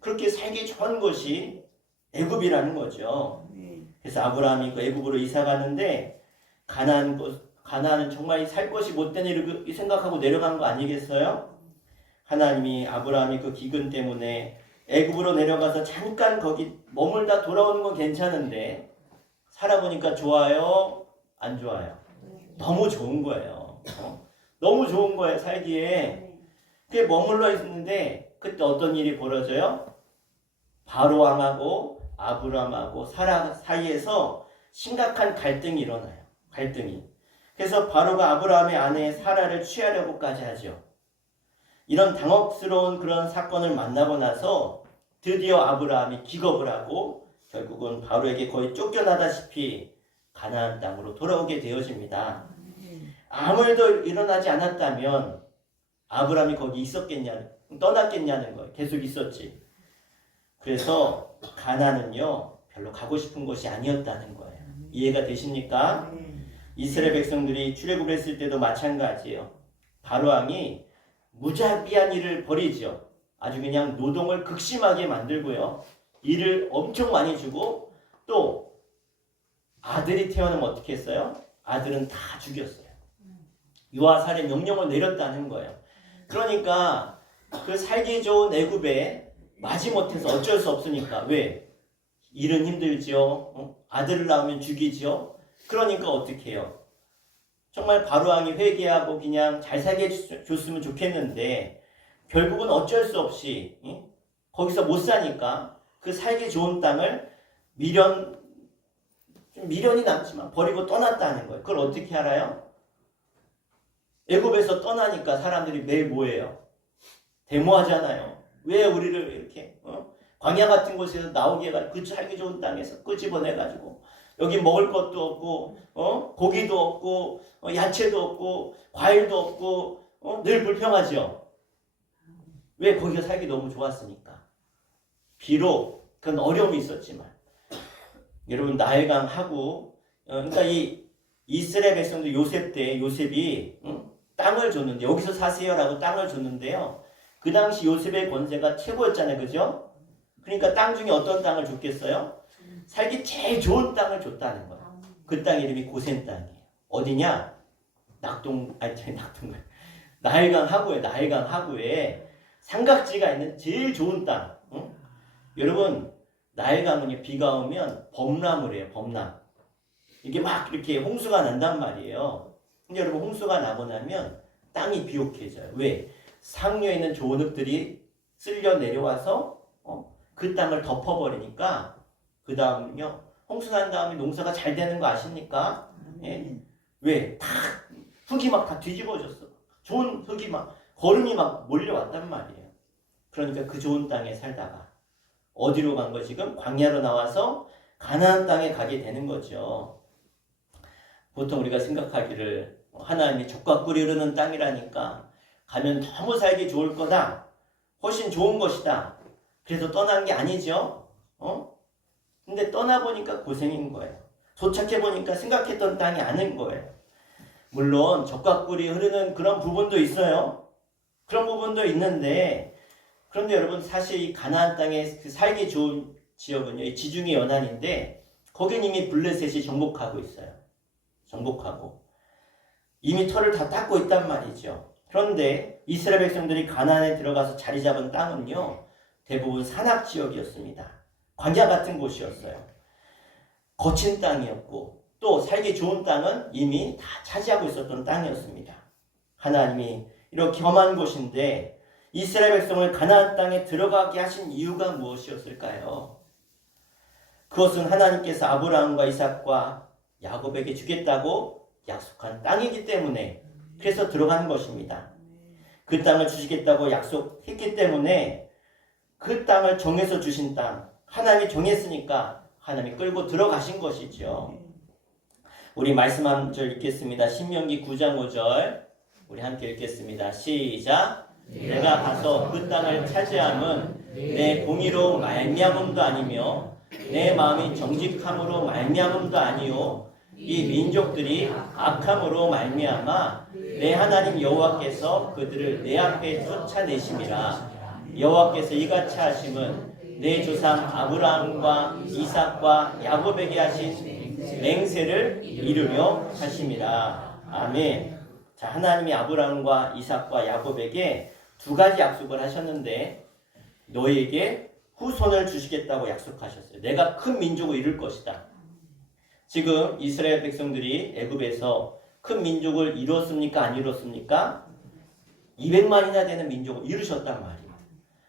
그렇게 살기 좋은 곳이 애굽이라는 거죠. 그래서 아브라함이 그 애굽으로 이사 가는데 가나안은 정말 살 것이 못된 일을 생각하고 내려간 거 아니겠어요? 하나님이 아브라함이 그 기근 때문에 애굽으로 내려가서 잠깐 거기 머물다 돌아오는 건 괜찮은데 살아보니까 좋아요? 안 좋아요? 너무 좋은 거예요. 너무 좋은 거예요, 살기에. 그게 머물러 있는데 그때 어떤 일이 벌어져요? 바로 왕하고 아브라함하고 사라 사이에서 심각한 갈등이 일어나요. 갈등이. 그래서 바로가 아브라함의 아내 사라를 취하려고까지 하죠. 이런 당혹스러운 그런 사건을 만나고 나서 드디어 아브라함이 기겁을 하고 결국은 바로에게 거의 쫓겨나다시피 가나안 땅으로 돌아오게 되어집니다. 아무 일도 일어나지 않았다면 아브라함이 거기 떠났겠냐는 거예요. 계속 있었지. 그래서 가나안은요 별로 가고 싶은 곳이 아니었다는 거예요. 이해가 되십니까? 이스라엘 백성들이 출애굽을 했을 때도 마찬가지예요. 바로 왕이 무자비한 일을 벌이죠. 아주 그냥 노동을 극심하게 만들고요. 일을 엄청 많이 주고 또 아들이 태어나면 어떻게 했어요? 아들은 다 죽였어요. 유아 살해 명령을 내렸다는 거예요. 그러니까 그 살기 좋은 애굽에 마지못해서 어쩔 수 없으니까 왜? 일은 힘들죠. 아들을 낳으면 죽이죠. 그러니까 어떻게 해요? 정말 바로왕이 회개하고 그냥 잘 살게 해줬으면 좋겠는데 결국은 어쩔 수 없이 거기서 못 사니까 그 살기 좋은 땅을 미련이 남지만 버리고 떠났다는 거예요. 그걸 어떻게 알아요? 애굽에서 떠나니까 사람들이 매일 뭐예요? 데모하잖아요. 왜 우리를 이렇게 광야 같은 곳에서 나오게 해가지고 그 살기 좋은 땅에서 끄집어내가지고 여기 먹을 것도 없고 고기도 없고 야채도 없고 과일도 없고 늘 불평하죠. 왜? 거기가 살기 너무 좋았으니까. 비록 그건 어려움이 있었지만 여러분 나일강하고 그러니까 이 이스라엘 백성들 요셉 때 요셉이 땅을 줬는데 여기서 사세요라고 땅을 줬는데요. 그 당시 요셉의 권세가 최고였잖아요. 그죠? 그러니까 땅 중에 어떤 땅을 줬겠어요? 살기 제일 좋은 땅을 줬다는 거야. 그 땅 이름이 고센 땅이에요. 어디냐? 나일강 하구에 삼각지가 있는 제일 좋은 땅. 여러분 나일강은 비가 오면 범람을 해요. 범람. 이게 막 이렇게 홍수가 난단 말이에요. 근데 여러분 홍수가 나고 나면 땅이 비옥해져요. 왜? 상류에 있는 좋은 흙들이 쓸려 내려와서 그 땅을 덮어버리니까 그 다음은요 홍수 난 다음에 농사가 잘 되는 거 아십니까? 예? 왜? 다 흙이 막 다 뒤집어졌어. 좋은 흙이 막 거름이 막 몰려왔단 말이에요. 그러니까 그 좋은 땅에 살다가 어디로 간 거 지금? 광야로 나와서 가나안 땅에 가게 되는 거죠. 보통 우리가 생각하기를 하나님이 젖과 꿀이 흐르는 땅이라니까 가면 너무 살기 좋을 거다. 훨씬 좋은 것이다. 그래서 떠난 게 아니죠. 근데 떠나보니까 고생인 거예요. 도착해보니까 생각했던 땅이 아닌 거예요. 물론 젖과 꿀이 흐르는 그런 부분도 있어요. 그런 부분도 있는데, 그런데 여러분 사실 이 가나안 땅의 그 살기 좋은 지역은요, 이 지중해 연안인데 거긴 이미 블레셋이 정복하고 있어요. 정복하고 이미 털을 다 닦고 있단 말이죠. 그런데 이스라엘 백성들이 가나안에 들어가서 자리 잡은 땅은요, 대부분 산악 지역이었습니다. 광야 같은 곳이었어요. 거친 땅이었고 또 살기 좋은 땅은 이미 다 차지하고 있었던 땅이었습니다. 하나님이 이렇게 험한 곳인데 이스라엘 백성을 가나안 땅에 들어가게 하신 이유가 무엇이었을까요? 그것은 하나님께서 아브라함과 이삭과 야곱에게 주겠다고 약속한 땅이기 때문에, 그래서 들어간 것입니다. 그 땅을 주시겠다고 약속했기 때문에 그 땅을 정해서 주신 땅, 하나님이 정했으니까 하나님이 끌고 들어가신 것이죠. 우리 말씀 한 절 읽겠습니다. 신명기 9장 5절 우리 함께 읽겠습니다. 시작. 내가 가서 그 땅을 차지함은 내 공의로 말미암음도 아니며 내 마음이 정직함으로 말미암음도 아니요 이 민족들이 악함으로 말미암아 내 하나님 여호와께서 그들을 내 앞에 쫓아내심이라. 여호와께서 이같이 하심은 내 조상 아브라함과 이삭과 야곱에게 하신 맹세를 이루려 하심이라. 아멘. 자, 하나님이 아브라함과 이삭과 야곱에게 두 가지 약속을 하셨는데, 너희에게 후손을 주시겠다고 약속하셨어요. 내가 큰 민족을 이룰 것이다. 지금 이스라엘 백성들이 애굽에서 큰 민족을 이뤘습니까? 안 이뤘습니까? 200만이나 되는 민족을 이루셨단 말이에요.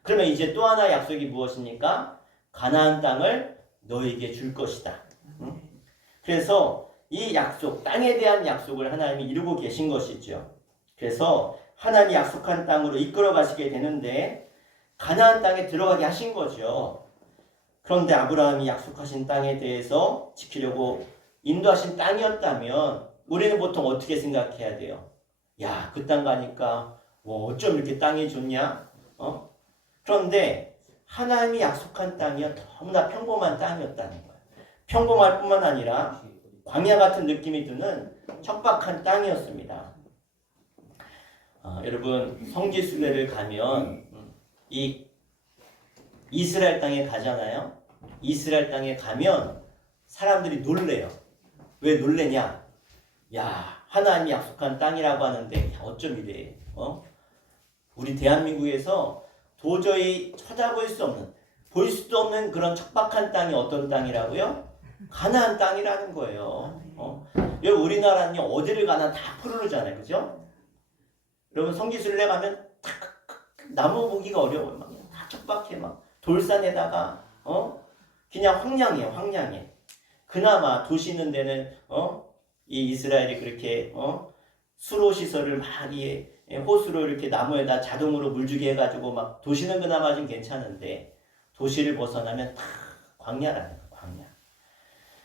그러면 이제 또 하나 약속이 무엇입니까? 가나안 땅을 너희에게 줄 것이다. 그래서 이 약속, 땅에 대한 약속을 하나님이 이루고 계신 것이죠. 그래서 하나님이 약속한 땅으로 이끌어 가시게 되는데 가나안 땅에 들어가게 하신 거죠. 그런데 아브라함이 약속하신 땅에 대해서 지키려고 인도하신 땅이었다면 우리는 보통 어떻게 생각해야 돼요? 야, 그 땅 가니까 뭐 어쩜 이렇게 땅이 좋냐? 그런데 하나님이 약속한 땅이요, 너무나 평범한 땅이었다는 거예요. 평범할 뿐만 아니라 광야 같은 느낌이 드는 척박한 땅이었습니다. 여러분, 성지순례를 가면 이 이스라엘 땅에 가잖아요. 이스라엘 땅에 가면 사람들이 놀래요. 왜 놀래냐? 야, 하나님이 약속한 땅이라고 하는데 어쩜 이래? 우리 대한민국에서 도저히 찾아볼 수 없는, 볼 수도 없는 그런 척박한 땅이 어떤 땅이라고요? 가나안 땅이라는 거예요. 여러분, 우리나라는요, 어디를 가나 다 푸르르잖아요. 그죠? 여러분, 성지순례 가면 나무 보기가 어려워요. 막 다 척박해. 막 돌산에다가 그냥 황량해요. 황량해. 그나마 도시 있는 데는 이 이스라엘이 그렇게 수로 시설을 막 호수로 이렇게 나무에다 자동으로 물 주게 해가지고 막 도시는 그나마 좀 괜찮은데 도시를 벗어나면 다 광야라는 거예요. 광야.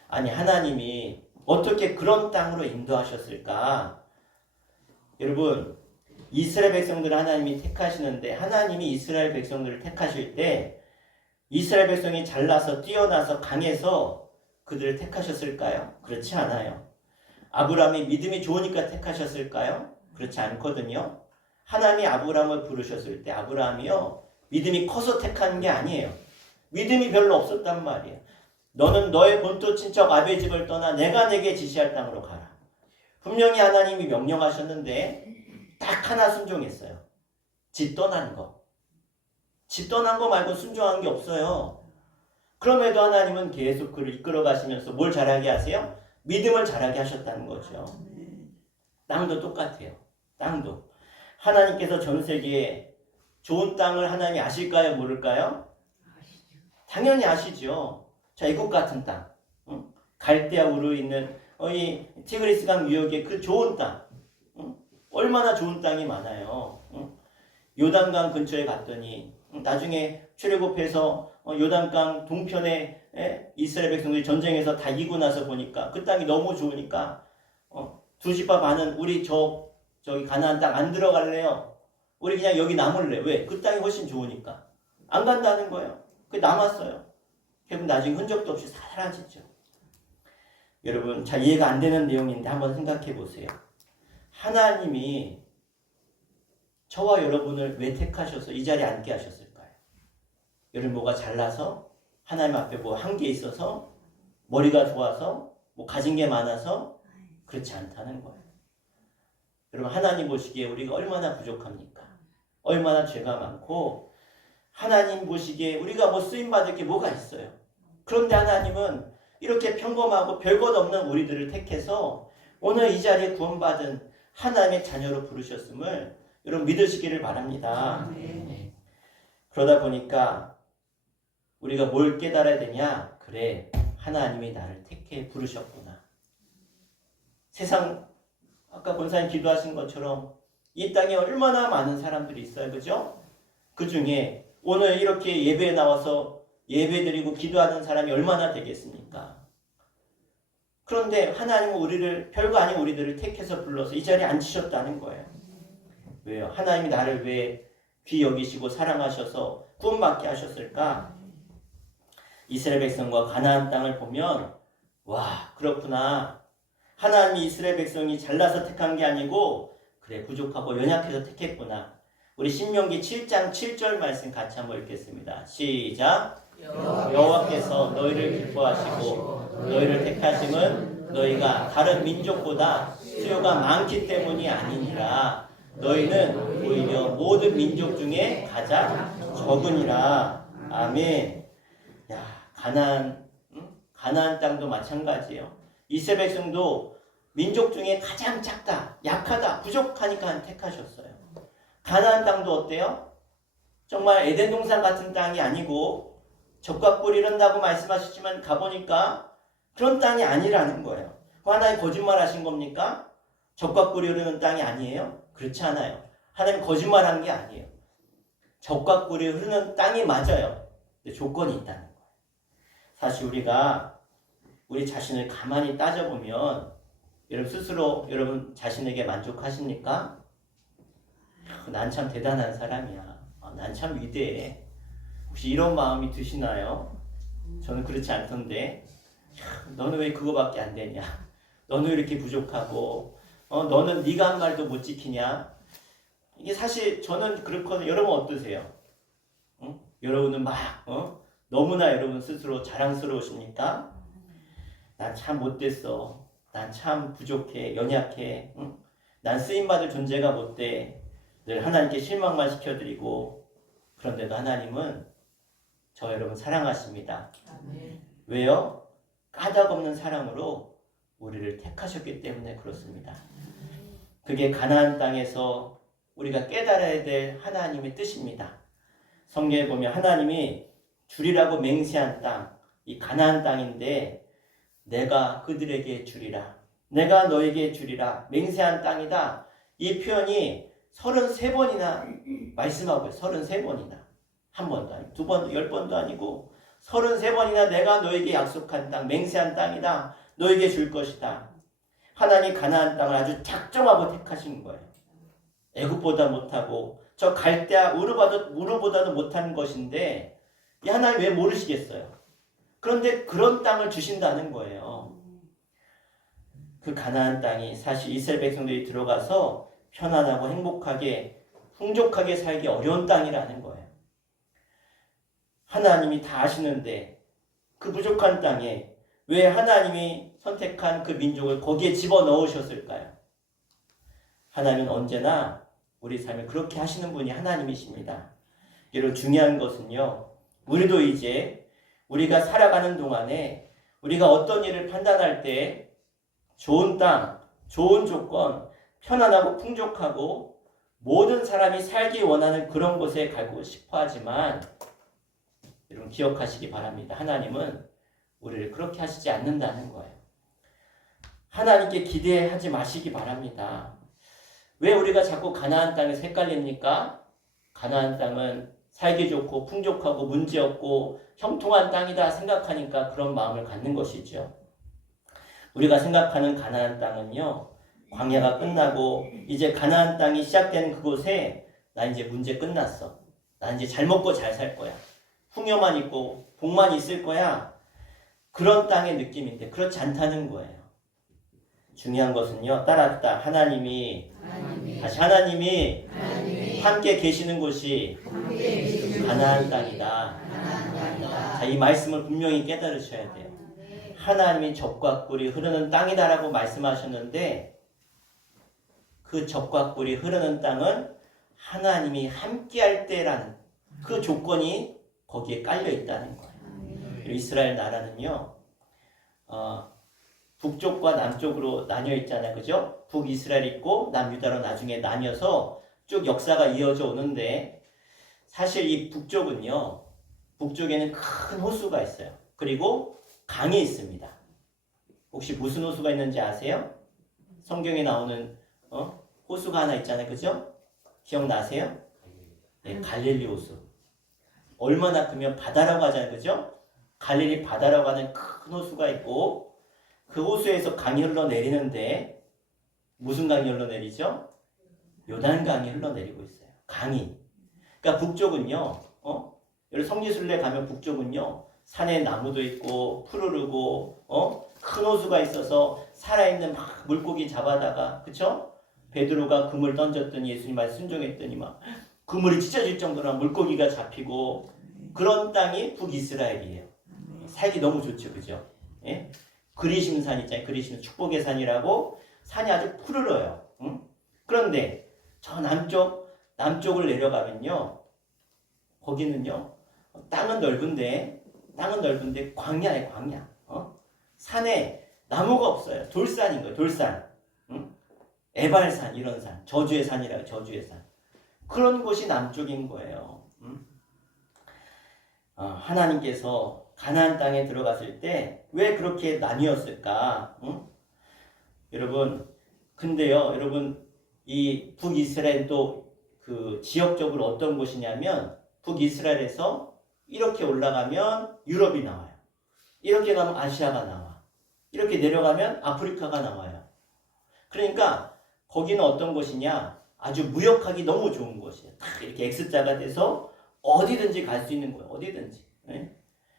아니, 하나님이 어떻게 그런 땅으로 인도하셨을까? 여러분, 이스라엘 백성들을 하나님이 택하시는데, 하나님이 이스라엘 백성들을 택하실 때 이스라엘 백성이 잘나서 뛰어나서 강해서 그들을 택하셨을까요? 그렇지 않아요. 아브라함이 믿음이 좋으니까 택하셨을까요? 그렇지 않거든요. 하나님이 아브라함을 부르셨을 때 아브라함이요, 믿음이 커서 택한 게 아니에요. 믿음이 별로 없었단 말이에요. 너는 너의 본토 친척 아비의 집을 떠나 내가 내게 지시할 땅으로 가라. 분명히 하나님이 명령하셨는데 딱 하나 순종했어요. 집 떠난 거. 집 떠난 거 말고 순종한 게 없어요. 그럼에도 하나님은 계속 그를 이끌어 가시면서 뭘 잘하게 하세요? 믿음을 잘하게 하셨다는 거죠. 땅도 똑같아요. 땅도. 하나님께서 전 세계에 좋은 땅을 하나님이 아실까요? 모를까요? 당연히 아시죠. 자, 이곳 같은 땅. 갈대아 우르 있는 이 티그리스강 유역의 그 좋은 땅. 얼마나 좋은 땅이 많아요. 요단강 근처에 갔더니 나중에 출애굽해서 요단강 동편에 이스라엘 백성들이 전쟁에서 다 이기고 나서 보니까 그 땅이 너무 좋으니까 두 집합 반은 우리 저기 가나안 땅 안 들어갈래요. 우리 그냥 여기 남을래. 왜? 그 땅이 훨씬 좋으니까. 안 간다는 거예요. 그 남았어요. 결국 나중에 흔적도 없이 사라지죠. 여러분, 잘 이해가 안 되는 내용인데 한번 생각해 보세요. 하나님이 저와 여러분을 왜 택하셔서 이 자리에 앉게 하셨을까요? 여러분 뭐가 잘나서? 하나님 앞에 뭐 한 게 있어서? 머리가 좋아서? 뭐 가진 게 많아서? 그렇지 않다는 거예요. 여러분 하나님 보시기에 우리가 얼마나 부족합니까? 얼마나 죄가 많고 하나님 보시기에 우리가 뭐 쓰임받을 게 뭐가 있어요. 그런데 하나님은 이렇게 평범하고 별것 없는 우리들을 택해서 오늘 이 자리에 구원받은 하나님의 자녀로 부르셨음을 여러분 믿으시기를 바랍니다. 네. 그러다 보니까 우리가 뭘 깨달아야 되냐? 그래, 하나님이 나를 택해 부르셨구나. 세상 아까 권사님 기도하신 것처럼 이 땅에 얼마나 많은 사람들이 있어요. 그죠? 그 중에 오늘 이렇게 예배에 나와서 예배드리고 기도하는 사람이 얼마나 되겠습니까? 그런데 하나님은 우리를, 별거 아닌 우리들을 택해서 불러서 이 자리에 앉히셨다는 거예요. 왜요? 하나님이 나를 왜 귀히 여기시고 사랑하셔서 구원받게 하셨을까? 이스라엘 백성과 가나안 땅을 보면 와, 그렇구나. 하나님이 이스라엘 백성이 잘나서 택한 게 아니고 그래, 부족하고 연약해서 택했구나. 우리 신명기 7장 7절 말씀 같이 한번 읽겠습니다. 시작. 여호와께서 너희를 기뻐하시고 너희를 택하심은 너희가 다른 민족보다 수요가 많기 때문이 아니니라. 너희는 오히려 모든 민족 중에 가장 적으니라. 아멘. 야, 가나안 땅도 마찬가지예요. 이스라엘 백성도 민족 중에 가장 작다, 약하다, 부족하니까 택하셨어요. 가나안 땅도 어때요? 정말 에덴 동산 같은 땅이 아니고 적과 꿀이 흐른다고 말씀하시지만 가보니까 그런 땅이 아니라는 거예요. 하나님 거짓말 하신 겁니까? 적과 꿀이 흐르는 땅이 아니에요? 그렇지 않아요. 하나님 거짓말한 게 아니에요. 적과 꿀이 흐르는 땅이 맞아요. 근데 조건이 있다는 거예요. 사실 우리가 우리 자신을 가만히 따져보면 여러분 스스로 여러분 자신에게 만족하십니까? 난 참 대단한 사람이야. 난 참 위대해. 혹시 이런 마음이 드시나요? 저는 그렇지 않던데. 너는 왜 그거밖에 안 되냐? 너는 왜 이렇게 부족하고 너는 네가 한 말도 못 지키냐? 이게 사실 저는 그렇거든요. 여러분 어떠세요? 응? 여러분은 막 너무나 여러분 스스로 자랑스러우십니까? 난 참 못됐어. 난 참 부족해. 연약해. 응? 난 쓰임받을 존재가 못돼. 늘 하나님께 실망만 시켜드리고 그런데도 하나님은 저 여러분 사랑하십니다. 왜요? 까닭없는 사랑으로 우리를 택하셨기 때문에 그렇습니다. 그게 가나안 땅에서 우리가 깨달아야 될 하나님의 뜻입니다. 성경에 보면 하나님이 주리라고 맹세한 땅, 이 가나안 땅인데 내가 그들에게 주리라. 내가 너에게 주리라. 맹세한 땅이다. 이 표현이 33번이나 말씀하고 있어요. 33번이나. 한 번도 아니고 2번, 10번도 아니고 33번이나 내가 너에게 약속한 땅, 맹세한 땅이다. 너에게 줄 것이다. 하나님 가나안 땅을 아주 작정하고 택하신 거예요. 애굽보다 못하고 저 갈대아 우르보다도 못한 것인데 이 하나님 왜 모르시겠어요? 그런데 그런 땅을 주신다는 거예요. 그 가나안 땅이 사실 이스라엘 백성들이 들어가서 편안하고 행복하게 풍족하게 살기 어려운 땅이라는 거예요. 하나님이 다 아시는데 그 부족한 땅에 왜 하나님이 선택한 그 민족을 거기에 집어넣으셨을까요? 하나님은 언제나 우리 삶을 그렇게 하시는 분이 하나님이십니다. 여러분 중요한 것은요. 우리도 이제 우리가 살아가는 동안에 우리가 어떤 일을 판단할 때 좋은 땅, 좋은 조건, 편안하고 풍족하고 모든 사람이 살기 원하는 그런 곳에 가고 싶어 하지만 여러분 기억하시기 바랍니다. 하나님은 우리를 그렇게 하시지 않는다는 거예요. 하나님께 기대하지 마시기 바랍니다. 왜 우리가 자꾸 가나안 땅에서 헷갈립니까? 가나안 땅은 살기 좋고 풍족하고 문제없고 형통한 땅이다 생각하니까 그런 마음을 갖는 것이죠. 우리가 생각하는 가나안 땅은요. 광야가 끝나고 이제 가나안 땅이 시작되는 그곳에 나 이제 문제 끝났어. 나 이제 잘 먹고 잘 살 거야. 풍요만 있고 복만 있을 거야. 그런 땅의 느낌인데 그렇지 않다는 거예요. 중요한 것은요. 따랐다. 하나님이 함께 계시는 곳이 가나안 땅이다. 자, 이 말씀을 분명히 깨달으셔야 돼요. 하나님이 젖과 꿀이 흐르는 땅이다라고 말씀하셨는데 그 젖과 꿀이 흐르는 땅은 하나님이 함께할 때라는 그 조건이 거기에 깔려 있다는 거예요. 이스라엘 나라는요, 북쪽과 남쪽으로 나뉘어 있잖아요, 그죠? 북이스라엘 있고 남유다로 나중에 나뉘어서 쭉 역사가 이어져 오는데 사실 이 북쪽은요, 북쪽에는 큰 호수가 있어요. 그리고 강이 있습니다. 혹시 무슨 호수가 있는지 아세요? 성경에 나오는 호수가 하나 있잖아요, 그죠? 기억나세요? 네, 갈릴리 호수. 얼마나 크면 바다라고 하잖아요, 그죠? 갈릴리 바다라고 하는 큰 호수가 있고 그 호수에서 강이 흘러내리는데 무슨 강이 흘러내리죠? 요단강이 흘러내리고 있어요. 강이. 그러니까 북쪽은요, 여기 성지순례 가면 북쪽은요, 산에 나무도 있고 푸르르고 큰 호수가 있어서 살아있는 막 물고기 잡아다가, 그쵸? 베드로가 그물 던졌더니 예수님 말 순종했더니 막 그물이 찢어질 정도로 물고기가 잡히고 그런 땅이 북이스라엘이에요. 살기 너무 좋죠, 그죠? 예? 그리심산 있잖아요. 그리심 축복의 산이라고 산이 아주 푸르러요. 응? 그런데 저 남쪽을 내려가면요, 거기는요, 땅은 넓은데 광야예요, 광야. 산에 나무가 없어요. 돌산인 거예요, 돌산. 응? 에발산, 이런 산, 저주의 산이라고, 저주의 산. 그런 곳이 남쪽인 거예요. 응? 하나님께서 가나안 땅에 들어갔을 때 왜 그렇게 나뉘었을까? 응? 여러분, 근데요, 여러분, 이 북이스라엘도 그 지역적으로 어떤 곳이냐면 북이스라엘에서 이렇게 올라가면 유럽이 나와요. 이렇게 가면 아시아가 나와. 이렇게 내려가면 아프리카가 나와요. 그러니까 거기는 어떤 곳이냐? 아주 무역하기 너무 좋은 곳이에요. 딱 이렇게 X자가 돼서 어디든지 갈 수 있는 거예요. 어디든지. 네?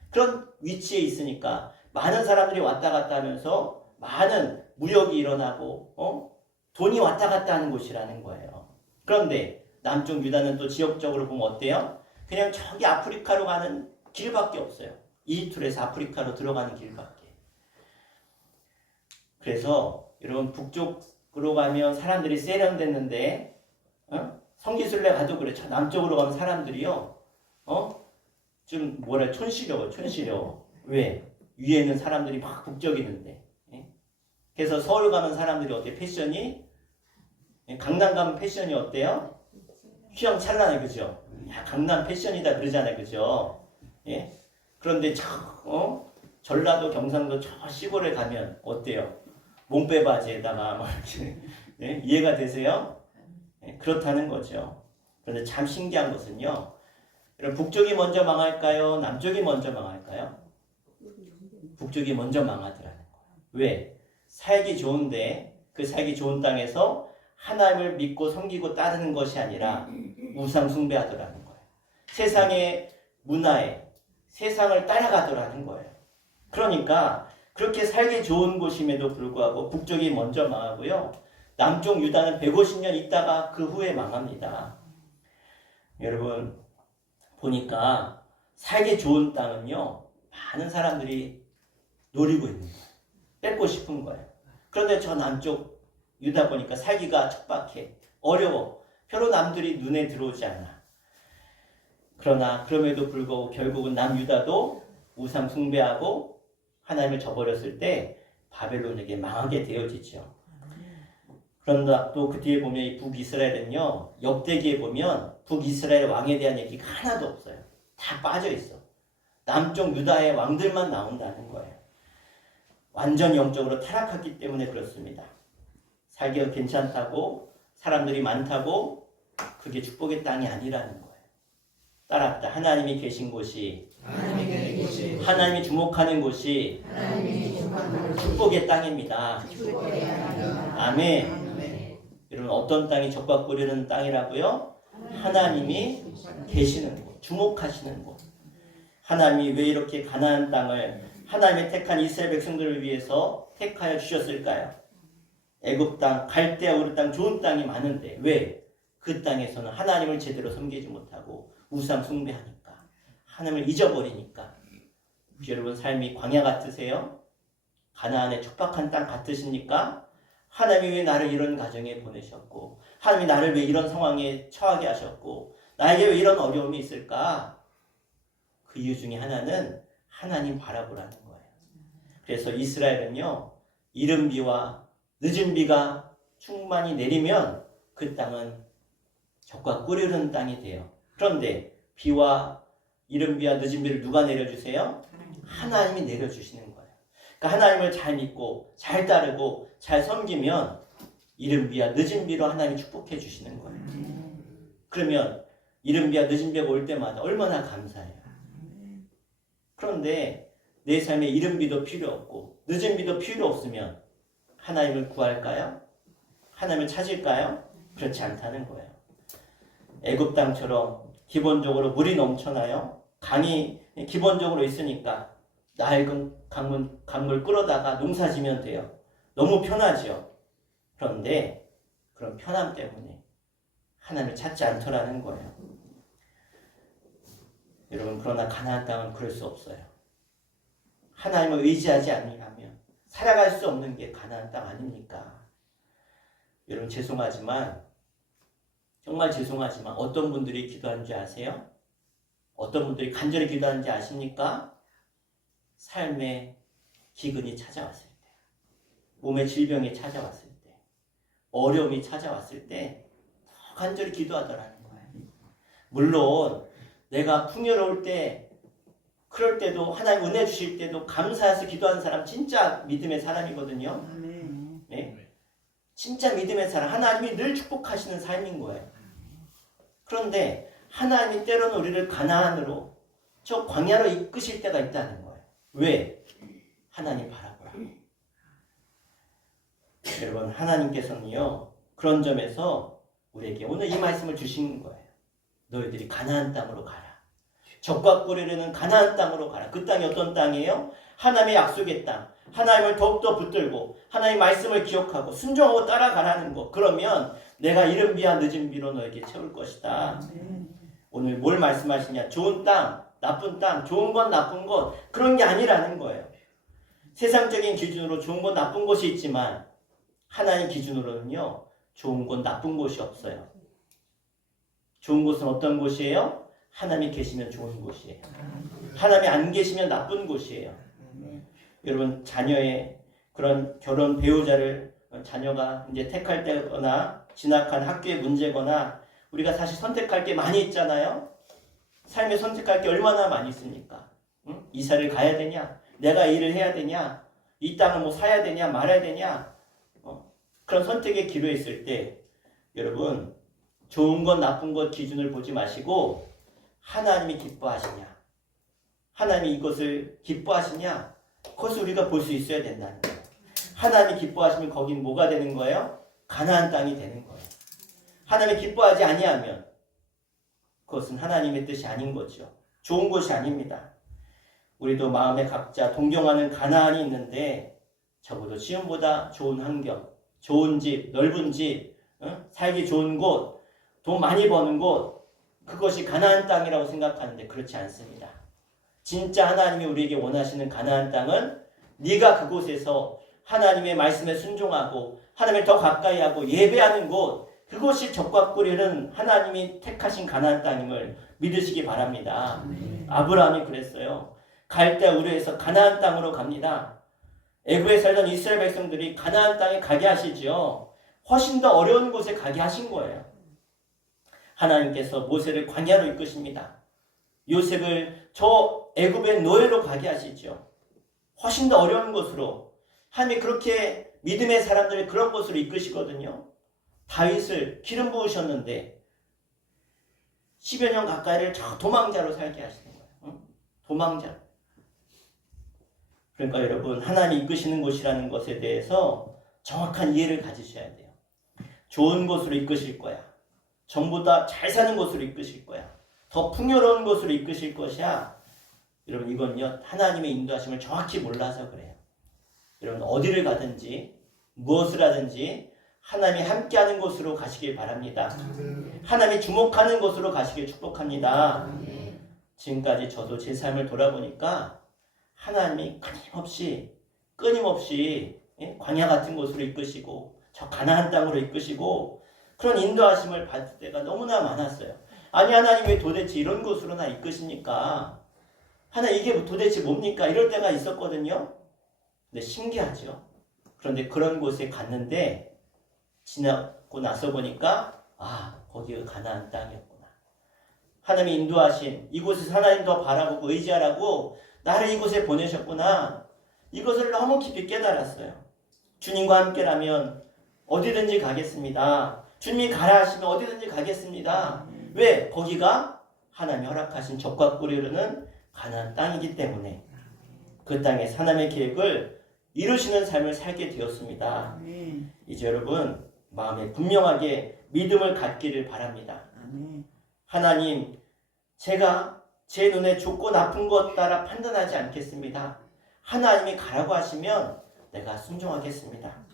그런 위치에 있으니까 많은 사람들이 왔다 갔다 하면서 많은 무역이 일어나고 돈이 왔다 갔다 하는 곳이라는 거예요. 그런데 남쪽 유다는 또 지역적으로 보면 어때요? 그냥 저기 아프리카로 가는 길밖에 없어요. 이집트에서 아프리카로 들어가는 길밖에. 그래서 여러분 북쪽으로 가면 사람들이 세련됐는데 성지순례 가도 그래. 저 남쪽으로 가면 사람들이요, 좀 촌스러워. 왜? 위에 있는 사람들이 막 북적이는데. 그래서 서울 가면 사람들이 어때? 패션이? 강남 가면 패션이 어때요? 휘황찬란해, 그죠? 야, 강남 패션이다 그러잖아요, 그죠? 예? 그런데 전라도, 경상도 저 시골에 가면 어때요? 몸빼 바지에다가 막 이렇게, 예? 이해가 되세요? 예, 그렇다는 거죠. 그런데 참 신기한 것은요, 여러분, 북쪽이 먼저 망할까요? 남쪽이 먼저 망할까요? 북쪽이 먼저 망하더라는 거예요. 왜? 살기 좋은데 그 살기 좋은 땅에서 하나님을 믿고 섬기고 따르는 것이 아니라 우상 숭배하더라는 거예요. 세상의 문화에 세상을 따라가더라는 거예요. 그러니까 그렇게 살기 좋은 곳임에도 불구하고 북쪽이 먼저 망하고요, 남쪽 유다는 150년 있다가 그 후에 망합니다. 여러분 보니까 살기 좋은 땅은요, 많은 사람들이 노리고 있는 거예요. 뺏고 싶은 거예요. 그런데 저 남쪽 유다 보니까 살기가 척박해. 어려워. 별로 남들이 눈에 들어오지 않아. 그러나 그럼에도 불구하고 결국은 남유다도 우상 숭배하고 하나님을 저버렸을 때 바벨론에게 망하게 되어지죠. 그런다 또 그 뒤에 보면 이 북이스라엘은요, 역대기에 보면 북이스라엘 왕에 대한 얘기가 하나도 없어요. 다 빠져 있어. 남쪽 유다의 왕들만 나온다는 거예요. 완전 영적으로 타락했기 때문에 그렇습니다. 살기가 괜찮다고, 사람들이 많다고, 그게 축복의 땅이 아니라는 거예요. 따랐다. 하나님이 계신 곳이, 하나님이 주목하는 곳이 축복의 땅입니다. 아멘. 여러분, 어떤 땅이 젖과 꿀 흐르는 땅이라고요? 하나님이 계시는 곳, 주목하시는 곳. 하나님이 왜 이렇게 가나안 땅을 하나님의 택한 이스라엘 백성들을 위해서 택하여 주셨을까요? 애굽 땅, 갈대아 우르 땅, 좋은 땅이 많은데 왜? 그 땅에서는 하나님을 제대로 섬기지 못하고 우상 숭배하니까, 하나님을 잊어버리니까. 여러분 삶이 광야 같으세요? 가나안의 촉박한 땅 같으십니까? 하나님이 왜 나를 이런 가정에 보내셨고, 하나님이 나를 왜 이런 상황에 처하게 하셨고, 나에게 왜 이런 어려움이 있을까? 그 이유 중에 하나는 하나님 바라보라는 거예요. 그래서 이스라엘은요, 이른 비와 늦은 비가 충만히 내리면 그 땅은 적과 꿀이 흐르는 땅이 돼요. 그런데 비와 이른 비와 늦은 비를 누가 내려주세요? 하나님이 내려주시는 거예요. 그러니까 하나님을 잘 믿고 잘 따르고 잘 섬기면 이른 비와 늦은 비로 하나님이 축복해 주시는 거예요. 그러면 이른 비와 늦은 비가 올 때마다 얼마나 감사해요. 그런데 내 삶에 이른 비도 필요 없고 늦은 비도 필요 없으면 하나님을 구할까요? 하나님을 찾을까요? 그렇지 않다는 거예요. 애굽 땅처럼 기본적으로 물이 넘쳐나요. 강이 기본적으로 있으니까 낡은 강물 끌어다가 농사지면 돼요. 너무 편하죠. 그런데 그런 편함 때문에 하나님을 찾지 않더라는 거예요. 여러분, 그러나 가나안 땅은 그럴 수 없어요. 하나님을 의지하지 않으면 살아갈 수 없는 게 가나안 땅 아닙니까? 여러분, 죄송하지만, 정말 죄송하지만 어떤 분들이 기도하는지 아세요? 어떤 분들이 간절히 기도하는지 아십니까? 삶에 기근이 찾아왔을 때, 몸의 질병이 찾아왔을 때, 어려움이 찾아왔을 때 더 간절히 기도하더라는 거예요. 물론 내가 풍요로울 때, 그럴 때도 하나님 은혜 주실 때도 감사해서 기도하는 사람 진짜 믿음의 사람이거든요. 네? 진짜 믿음의 사람, 하나님이 늘 축복하시는 삶인 거예요. 그런데 하나님이 때로는 우리를 가나안으로, 저 광야로 이끄실 때가 있다는 거예요. 왜? 하나님 바라보라. 여러분, 하나님께서는요, 그런 점에서 우리에게 오늘 이 말씀을 주신 거예요. 너희들이 가나안 땅으로 가라. 적과 꿀이르는 가나안 땅으로 가라. 그 땅이 어떤 땅이에요? 하나님의 약속의 땅. 하나님을 더욱더 붙들고 하나님의 말씀을 기억하고 순종하고 따라가라는 거. 그러면 내가 이른 비와 늦은 비로 너에게 채울 것이다. 오늘 뭘 말씀하시냐? 좋은 땅, 나쁜 땅, 좋은 건 나쁜 것, 그런 게 아니라는 거예요. 세상적인 기준으로 좋은 건 나쁜 곳이 있지만 하나님 기준으로는요, 좋은 곳, 나쁜 곳이 없어요. 좋은 곳은 어떤 곳이에요? 하나님이 계시면 좋은 곳이에요. 하나님이 안 계시면 나쁜 곳이에요. 여러분, 자녀의 그런 결혼 배우자를 자녀가 이제 택할 때거나 진학한 학교의 문제거나 우리가 사실 선택할 게 많이 있잖아요. 삶에 선택할 게 얼마나 많이 있습니까? 응? 이사를 가야 되냐? 내가 일을 해야 되냐? 이 땅을 뭐 사야 되냐? 말아야 되냐? 그런 선택의 기로에 있을 때 여러분, 좋은 것 나쁜 것 기준을 보지 마시고 하나님이 기뻐하시냐? 하나님이 이것을 기뻐하시냐? 그것을 우리가 볼 수 있어야 된다는 거예요. 하나님이 기뻐하시면 거긴 뭐가 되는 거예요? 가나안 땅이 되는 거예요. 하나님이 기뻐하지 아니하면 그것은 하나님의 뜻이 아닌 거죠. 좋은 곳이 아닙니다. 우리도 마음에 각자 동경하는 가나안이 있는데 적어도 시온보다 좋은 환경, 좋은 집, 넓은 집, 살기 좋은 곳, 돈 많이 버는 곳, 그것이 가나안 땅이라고 생각하는데 그렇지 않습니다. 진짜 하나님이 우리에게 원하시는 가나안 땅은 네가 그곳에서 하나님의 말씀에 순종하고 하나님을 더 가까이 하고 예배하는 곳, 그것이 적과 꿀이는 하나님이 택하신 가나안 땅임을 믿으시기 바랍니다. 아브라함이 그랬어요. 갈대아 우르에서 가나안 땅으로 갑니다. 애굽에 살던 이스라엘 백성들이 가나안 땅에 가게 하시죠. 훨씬 더 어려운 곳에 가게 하신 거예요. 하나님께서 모세를 광야로 이끄십니다. 요셉을 저 애굽의 노예로 가게 하시죠. 훨씬 더 어려운 곳으로. 하나님이 그렇게 믿음의 사람들을 그런 곳으로 이끄시거든요. 다윗을 기름 부으셨는데 10여 년 가까이를 저 도망자로 살게 하시는 거예요. 응? 도망자. 그러니까 여러분, 하나님이 이끄시는 곳이라는 것에 대해서 정확한 이해를 가지셔야 돼요. 좋은 곳으로 이끄실 거야. 전보다 잘 사는 곳으로 이끄실 거야. 더 풍요로운 곳으로 이끄실 것이야. 여러분 이건요 하나님의 인도하심을 정확히 몰라서 그래요. 여러분 어디를 가든지 무엇을 하든지 하나님이 함께하는 곳으로 가시길 바랍니다. 하나님이 주목하는 곳으로 가시길 축복합니다. 지금까지 저도 제 삶을 돌아보니까 하나님이 끊임없이 광야 같은 곳으로 이끄시고 저 가나안 땅으로 이끄시고 그런 인도하심을 받을 때가 너무나 많았어요. 아니 하나님 왜 도대체 이런 곳으로 나 이끄십니까? 하나님 이게 도대체 뭡니까? 이럴 때가 있었거든요. 근데 신기하죠. 그런데 그런 곳에 갔는데 지나고 나서 보니까 거기가 가나안 땅이었구나. 하나님이 인도하신 이곳에서 하나님 더 바라보고 의지하라고 나를 이곳에 보내셨구나. 이것을 너무 깊이 깨달았어요. 주님과 함께라면 어디든지 가겠습니다. 주님이 가라 하시면 어디든지 가겠습니다. 왜? 거기가 하나님이 허락하신 적과 꿀이 흐르는 가나안 땅이기 때문에 그 땅에 하나님의 계획을 이루시는 삶을 살게 되었습니다. 이제 여러분 마음에 분명하게 믿음을 갖기를 바랍니다. 하나님, 제가 제 눈에 좋고 나쁜 것 따라 판단하지 않겠습니다. 하나님이 가라고 하시면 내가 순종하겠습니다.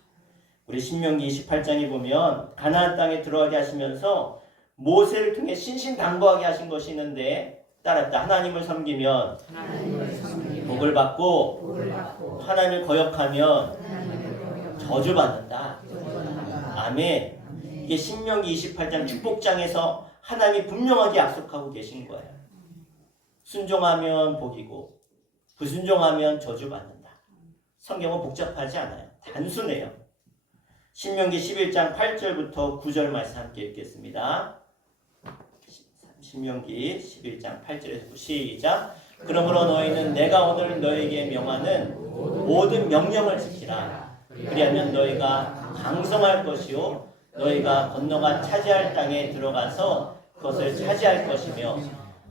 우리 신명기 28장에 보면 가나안 땅에 들어가게 하시면서 모세를 통해 신신당부하게 하신 것이 있는데 따랐다. 하나님을 섬기면 복을 받고 하나님을 거역하면 저주받는다. 아멘. 이게 신명기 28장 축복장에서 하나님이 분명하게 약속하고 계신 거예요. 순종하면 복이고 불순종하면 저주받는다. 성경은 복잡하지 않아요. 단순해요. 신명기 11장 8절부터 9절 말씀 함께 읽겠습니다. 신명기 11장 8절에서 9 시작. 그러므로 너희는 내가 오늘 너희에게 명하는 모든 명령을 지키라. 그리하면 너희가 강성할 것이요 너희가 건너가 차지할 땅에 들어가서 그것을 차지할 것이며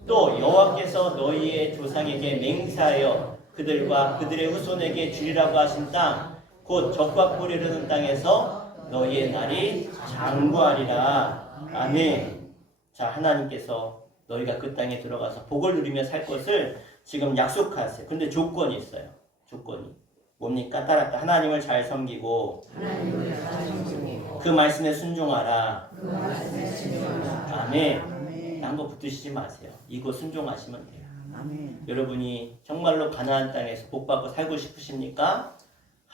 또 여호와께서 너희의 조상에게 맹세하여 그들과 그들의 후손에게 주리라고 하신 땅 곧 적과 꿀이 흐르는 땅에서 너희의 날이 장구하리라. 아멘. 자, 하나님께서 너희가 그 땅에 들어가서 복을 누리며 살 것을 지금 약속하세요. 근데 조건이 있어요. 조건이 뭡니까? 따랐다. 하나님을 잘 섬기고 그 말씀에 순종하라. 아멘. 딴거 붙드시지 마세요. 이거 순종하시면 돼요. 여러분이 정말로 가나안 땅에서 복받고 살고 싶으십니까?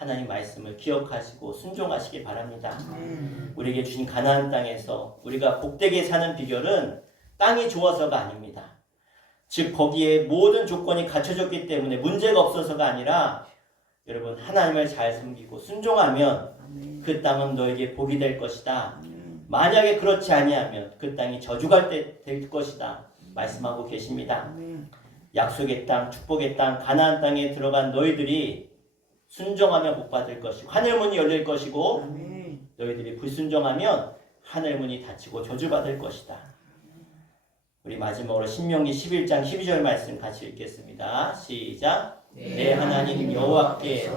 하나님 말씀을 기억하시고 순종하시기 바랍니다. 우리에게 주신 가나안 땅에서 우리가 복되게 사는 비결은 땅이 좋아서가 아닙니다. 즉 거기에 모든 조건이 갖춰졌기 때문에 문제가 없어서가 아니라 여러분 하나님을 잘 섬기고 순종하면 그 땅은 너에게 복이 될 것이다. 만약에 그렇지 아니하면 그 땅이 저주가 될 것이다. 말씀하고 계십니다. 약속의 땅, 축복의 땅, 가나안 땅에 들어간 너희들이 순종하면 복받을 것이고 하늘문이 열릴 것이고 너희들이 불순종하면 하늘문이 닫히고 저주받을 것이다. 우리 마지막으로 신명기 11장 12절 말씀 같이 읽겠습니다. 시작. 내 하나님 여호와께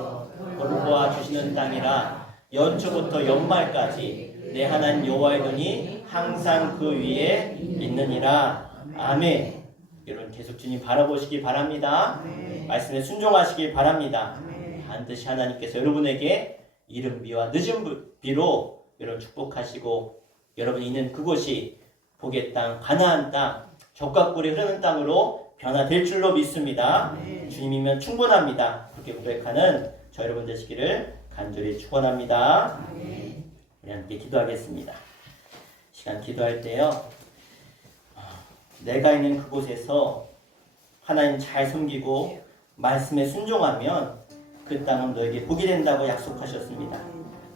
보아 주시는 땅이라 연초부터 연말까지 내 하나님 여호와의 눈이 항상 그 위에 있느니라. 아멘. 여러분 계속 주님 바라보시기 바랍니다. 말씀에 순종하시기 바랍니다. 반드시 하나님께서 여러분에게 이른 비와 늦은 비로 여러분 축복하시고 여러분이 있는 그곳이 복의 땅, 가나안 땅, 적과 꿀이 흐르는 땅으로 변화될 줄로 믿습니다. 주님이면 충분합니다. 그렇게 고백하는 저 여러분 되시기를 간절히 축원합니다. 우리 함께 기도하겠습니다. 시간 기도할 때요. 내가 있는 그곳에서 하나님 잘 섬기고 말씀에 순종하면 그 땅은 너에게 복이 된다고 약속하셨습니다.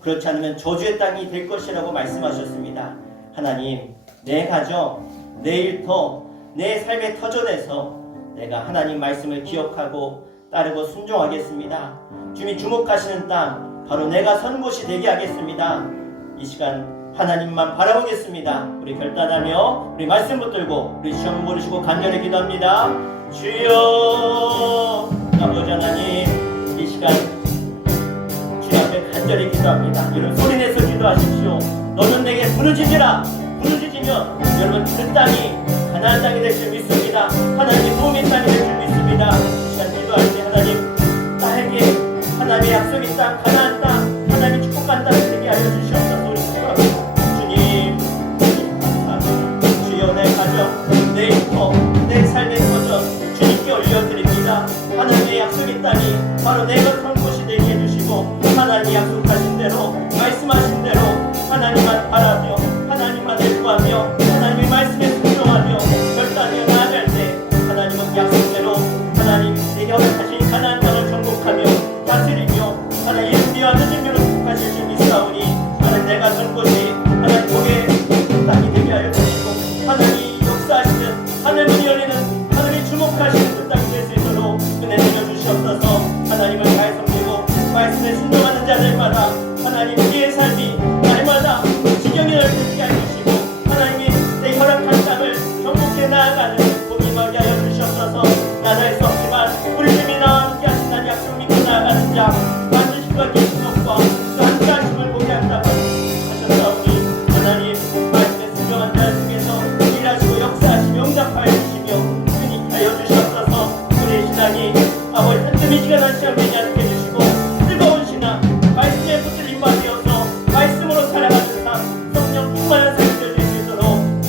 그렇지 않으면 저주의 땅이 될 것이라고 말씀하셨습니다. 하나님, 내 가정, 내 일터, 내 삶의 터전에서 내가 하나님 말씀을 기억하고 따르고 순종하겠습니다. 주님이 주목하시는 땅, 바로 내가 선 곳이 되게 하겠습니다. 이 시간 하나님만 바라보겠습니다. 우리 결단하며 우리 말씀 붙들고 우리 시험 모르시고 간절히 기도합니다. 주여, 아버지 하나님, 이 시간 주님 앞에 간절히 기도합니다. 이런 소리내서 기도하십시오. 너는 내게 부르짖으라. 부르짖으면 그 땅이 가나안 땅이 될 줄 믿습니다. 하나님의 도움의 땅이 될 줄 믿습니다. 시간 기도할 때 하나님 나에게 하나님의 약속의 땅 가나안 땅 하나님의 축복한 땅이 되게 하여 주시옵소서. 우리 주님 주여 내 가정 내 인터 내 삶의 도전 주님께 올려드립니다. 하나님의 약속의 땅이 바로 내가 선 곳이 되게 해주시고 하나님이 약속하신 대로 말씀하신 대로 하나님만 바라며 하나님만을 구하며 하나님의 말씀에 순종하며 결단하여 나아갈 때 하나님은 약속대로 하나님 내게 허락하신 가나안 땅을 정복하며 다스리며 하나님 이름비와 늦은 비로 축복하실 줄 믿사오니 하나님 내가 선 곳이 하나님 복의 땅이 되게 하여 주시고 하나님이 역사하시는 하늘문이 열리는 하늘이 주목하시는 그 땅이 될 수 있도록 은혜 내려 주시옵소서. 하나님을 잘 섬기고 말씀에 순종하는 자들마다 하나님 우리의 삶이 날마다 지경이 넓게 해주시고 하나님이 내 허락한 땅을 정복해 나아가는 복이 멀게 하여 주시옵소서. 나도 할 수 없지만 우리 주님이 나와 함께 하신다는 약속 믿고 나아가는 자 반드시 그와 기쁨과 그 함께 하심을 보게 한다고 하셨사오니 하나님 말씀에 순종한 자 중에서 일하시고 역사하시며 응답하여 주시며 은혜 하여 주시옵소서. 우리의 신앙이 아버지 틈틈이지가 않지 않게 하게 해주시고 뜨거운 신앙 말씀에 붙들림 받으어서 말씀으로 살아가는 삶 성령 충만한 삶이 될 수 있도록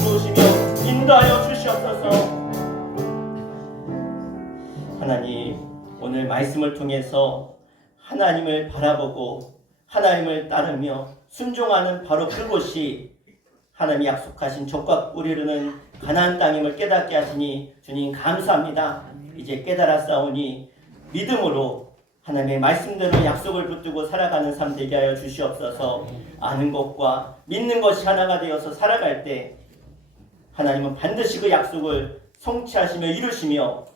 도우시며 인도하여 주시옵소서. 하나님 오늘 말씀을 통해서 하나님을 바라보고 하나님을 따르며 순종하는 바로 그곳이 하나님이 약속하신 적과 꿀이 흐르는 가나안 땅임을 깨닫게 하시니 주님 감사합니다. 이제 깨달았사오니 믿음으로 하나님의 말씀대로 약속을 붙들고 살아가는 삶 되게 하여 주시옵소서. 아는 것과 믿는 것이 하나가 되어서 살아갈 때 하나님은 반드시 그 약속을 성취하시며 이루시며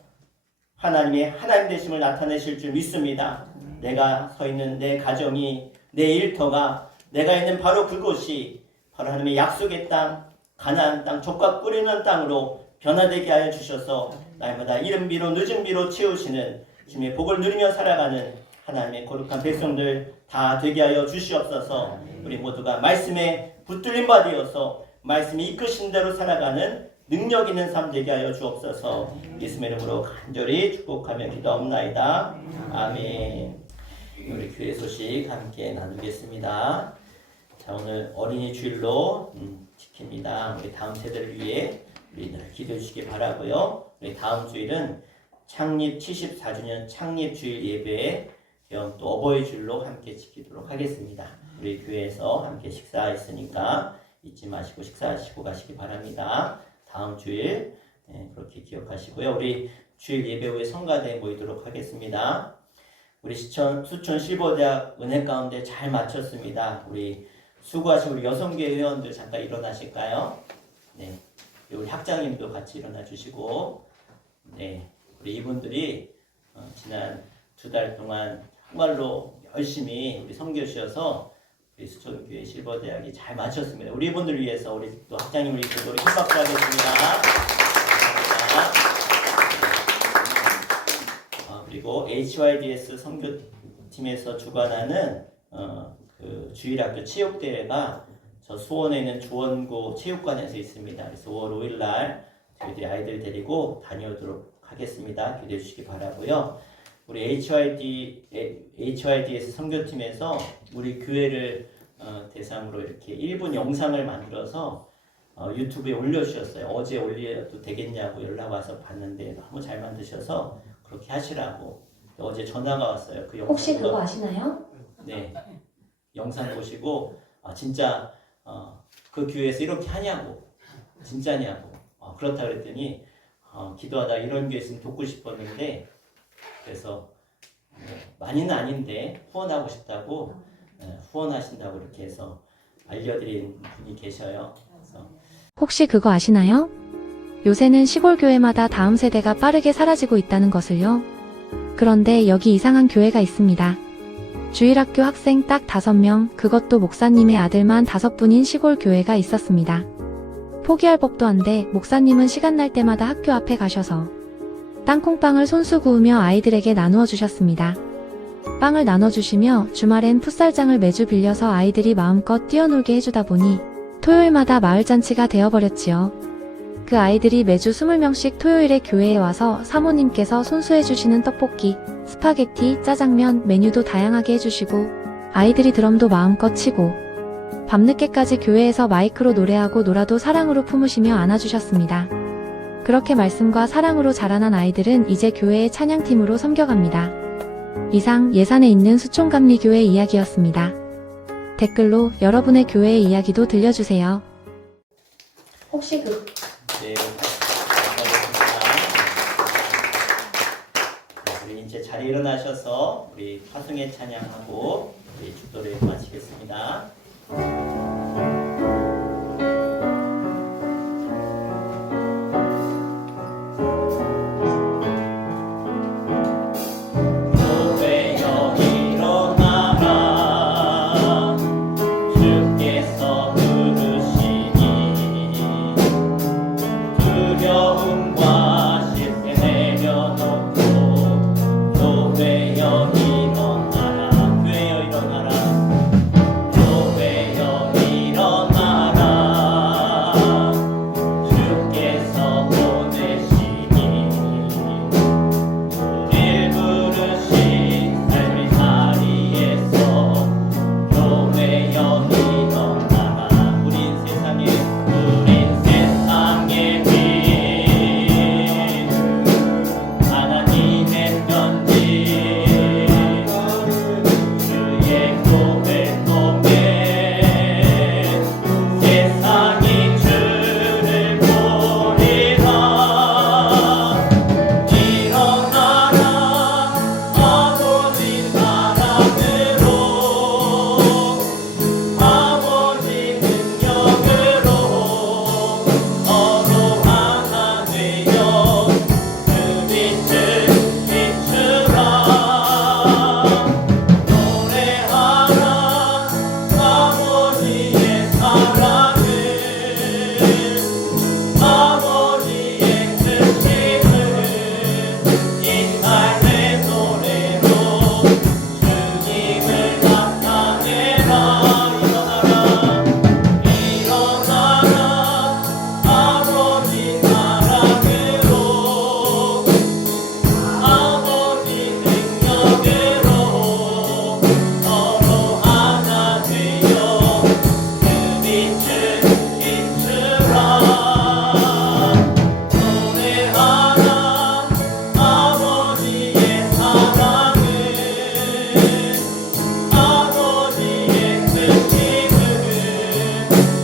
하나님의 하나님 되심을 나타내실 줄 믿습니다. 내가 서 있는 내 가정이 내 일터가 내가 있는 바로 그곳이 바로 하나님의 약속의 땅 가나안 땅 적과 뿌리는 땅으로 변화되게 하여 주셔서 날마다 이른 비로 늦은 비로 채우시는 주님의 복을 누리며 살아가는 하나님의 거룩한 백성들 다 되게 하여 주시옵소서. 우리 모두가 말씀에 붙들림 받으어서 말씀이 이끄신 대로 살아가는 능력 있는 삶 되게 하여 주옵소서. 예수의 이름으로 간절히 축복하며 기도합나이다. 아멘. 우리 교회 소식 함께 나누겠습니다. 자, 오늘 어린이 주일로 지킵니다. 우리 다음 세대를 위해 우리 늘 기도해 주시기 바라고요. 우리 다음 주일은 창립 74주년 창립 주일 예배 겸 또 어버이 주일로 함께 지키도록 하겠습니다. 우리 교회에서 함께 식사했으니까 잊지 마시고 식사하시고 가시기 바랍니다. 다음 주일 그렇게 기억하시고요. 우리 주일 예배 후에 성가대에 모이도록 하겠습니다. 우리 수천 실버대학 은혜 가운데 잘 마쳤습니다. 우리 수고하신 우리 여성계 회원들 잠깐 일어나실까요? 네, 우리 학장님도 같이 일어나 주시고, 네, 우리 이분들이 지난 2달 동안 정말로 열심히 우리 섬겨주셔서 우리 수천교회 실버대학이 잘 마쳤습니다. 우리 이분들 위해서 우리 또 학장님 우리 기도로 힘받게 하겠습니다. 그리고 HYDS 선교팀에서 주관하는 그 주일학교 체육대회가 저 수원에 있는 주원고 체육관에서 있습니다. 그래서 5월 5일 날 저희들이 아이들 데리고 다녀오도록 하겠습니다. 기대해 주시기 바라고요. 우리 HYDS 선교팀에서 우리 교회를 대상으로 이렇게 1분 영상을 만들어서 유튜브에 올려주셨어요. 어제 올려도 되겠냐고 연락 와서 봤는데 너무 잘 만드셔서 그렇게 하시라고 어제 전화가 왔어요. 그 영상 혹시 그거 아시나요? 네, 영상 보시고 진짜 그 교회에서 이렇게 하냐고 진짜냐고 그렇다 그랬더니 기도하다 이런 교회 있으면 돕고 싶었는데 그래서 많이는 아닌데 후원하고 싶다고 후원하신다고 이렇게 해서 알려드린 분이 계셔요. 그래서 혹시 그거 아시나요? 요새는 시골 교회마다 다음 세대가 빠르게 사라지고 있다는 것을요. 그런데 여기 이상한 교회가 있습니다. 주일학교 학생 딱 5명, 그것도 목사님의 아들만 5분인 시골 교회가 있었습니다. 포기할 법도 한데 목사님은 시간 날 때마다 학교 앞에 가셔서 땅콩빵을 손수 구우며 아이들에게 나누어 주셨습니다. 빵을 나눠주시며 주말엔 풋살장을 매주 빌려서 아이들이 마음껏 뛰어놀게 해주다 보니 토요일마다 마을잔치가 되어버렸지요. 그 아이들이 매주 20명씩 토요일에 교회에 와서 사모님께서 손수해주시는 떡볶이, 스파게티, 짜장면, 메뉴도 다양하게 해주시고 아이들이 드럼도 마음껏 치고 밤늦게까지 교회에서 마이크로 노래하고 놀아도 사랑으로 품으시며 안아주셨습니다. 그렇게 말씀과 사랑으로 자라난 아이들은 이제 교회의 찬양팀으로 섬겨갑니다. 이상 예산에 있는 수총감리교회 이야기였습니다. 댓글로 여러분의 교회의 이야기도 들려주세요. 혹시 네, 감사합니다. 우리 이제 자리에 일어나셔서 우리 화승의 찬양하고 우리 축도를 마치겠습니다. 교회여 일어나라 주께서 부르시니 두려움과 실패 내려놓고 교회여 일어나라 교회여 일어나라 교회여 일어나라 주께서 보내시니 우릴 부르신 삶의 자리에서 교회여 일어나라 우린 세상의 빛 하나님의 편지 주의 교회 통해 세상이 주를 보리라 일어나라 아버지 사랑으로 아버지 능력으로 서로 하나 되어 그 빛을 비추라 노래하라 아버지의 사랑을 아버지의 뜻임을 이 삶의 노래로 주님을 나타내라 일어나라 일어나라 아버지 사랑으로 아버지 능력으로 서로 하나 되어 그 빛을 비추라 노래하라 아버지의 사랑을 아버지의 뜻임을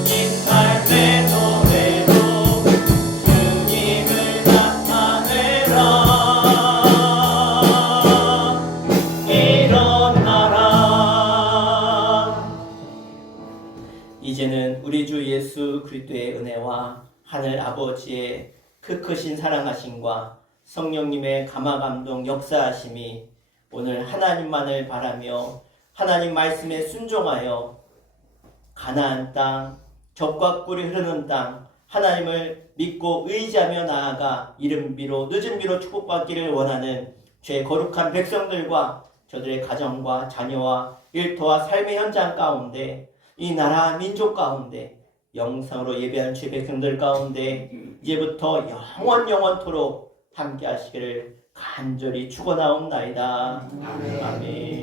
이 삶의 노래로 주님을 나타내라 일어나라 이제는 우리 주 예수 그리스도의 은혜와 하늘 아버지의 그 크신 사랑하심과 성령님의 감화감동 역사하심이 오늘 하나님만을 바라며 하나님 말씀에 순종하여 가나안 땅 젖과 꿀이 흐르는 땅 하나님을 믿고 의지하며 나아가 이른 비로 늦은 비로 축복받기를 원하는 죄 거룩한 백성들과 저들의 가정과 자녀와 일터와 삶의 현장 가운데 이 나라 민족 가운데 영상으로 예배한 죄 백성들 가운데 이제부터 영원토록 함께 하시기를 간절히 축원하옵나이다. 아멘.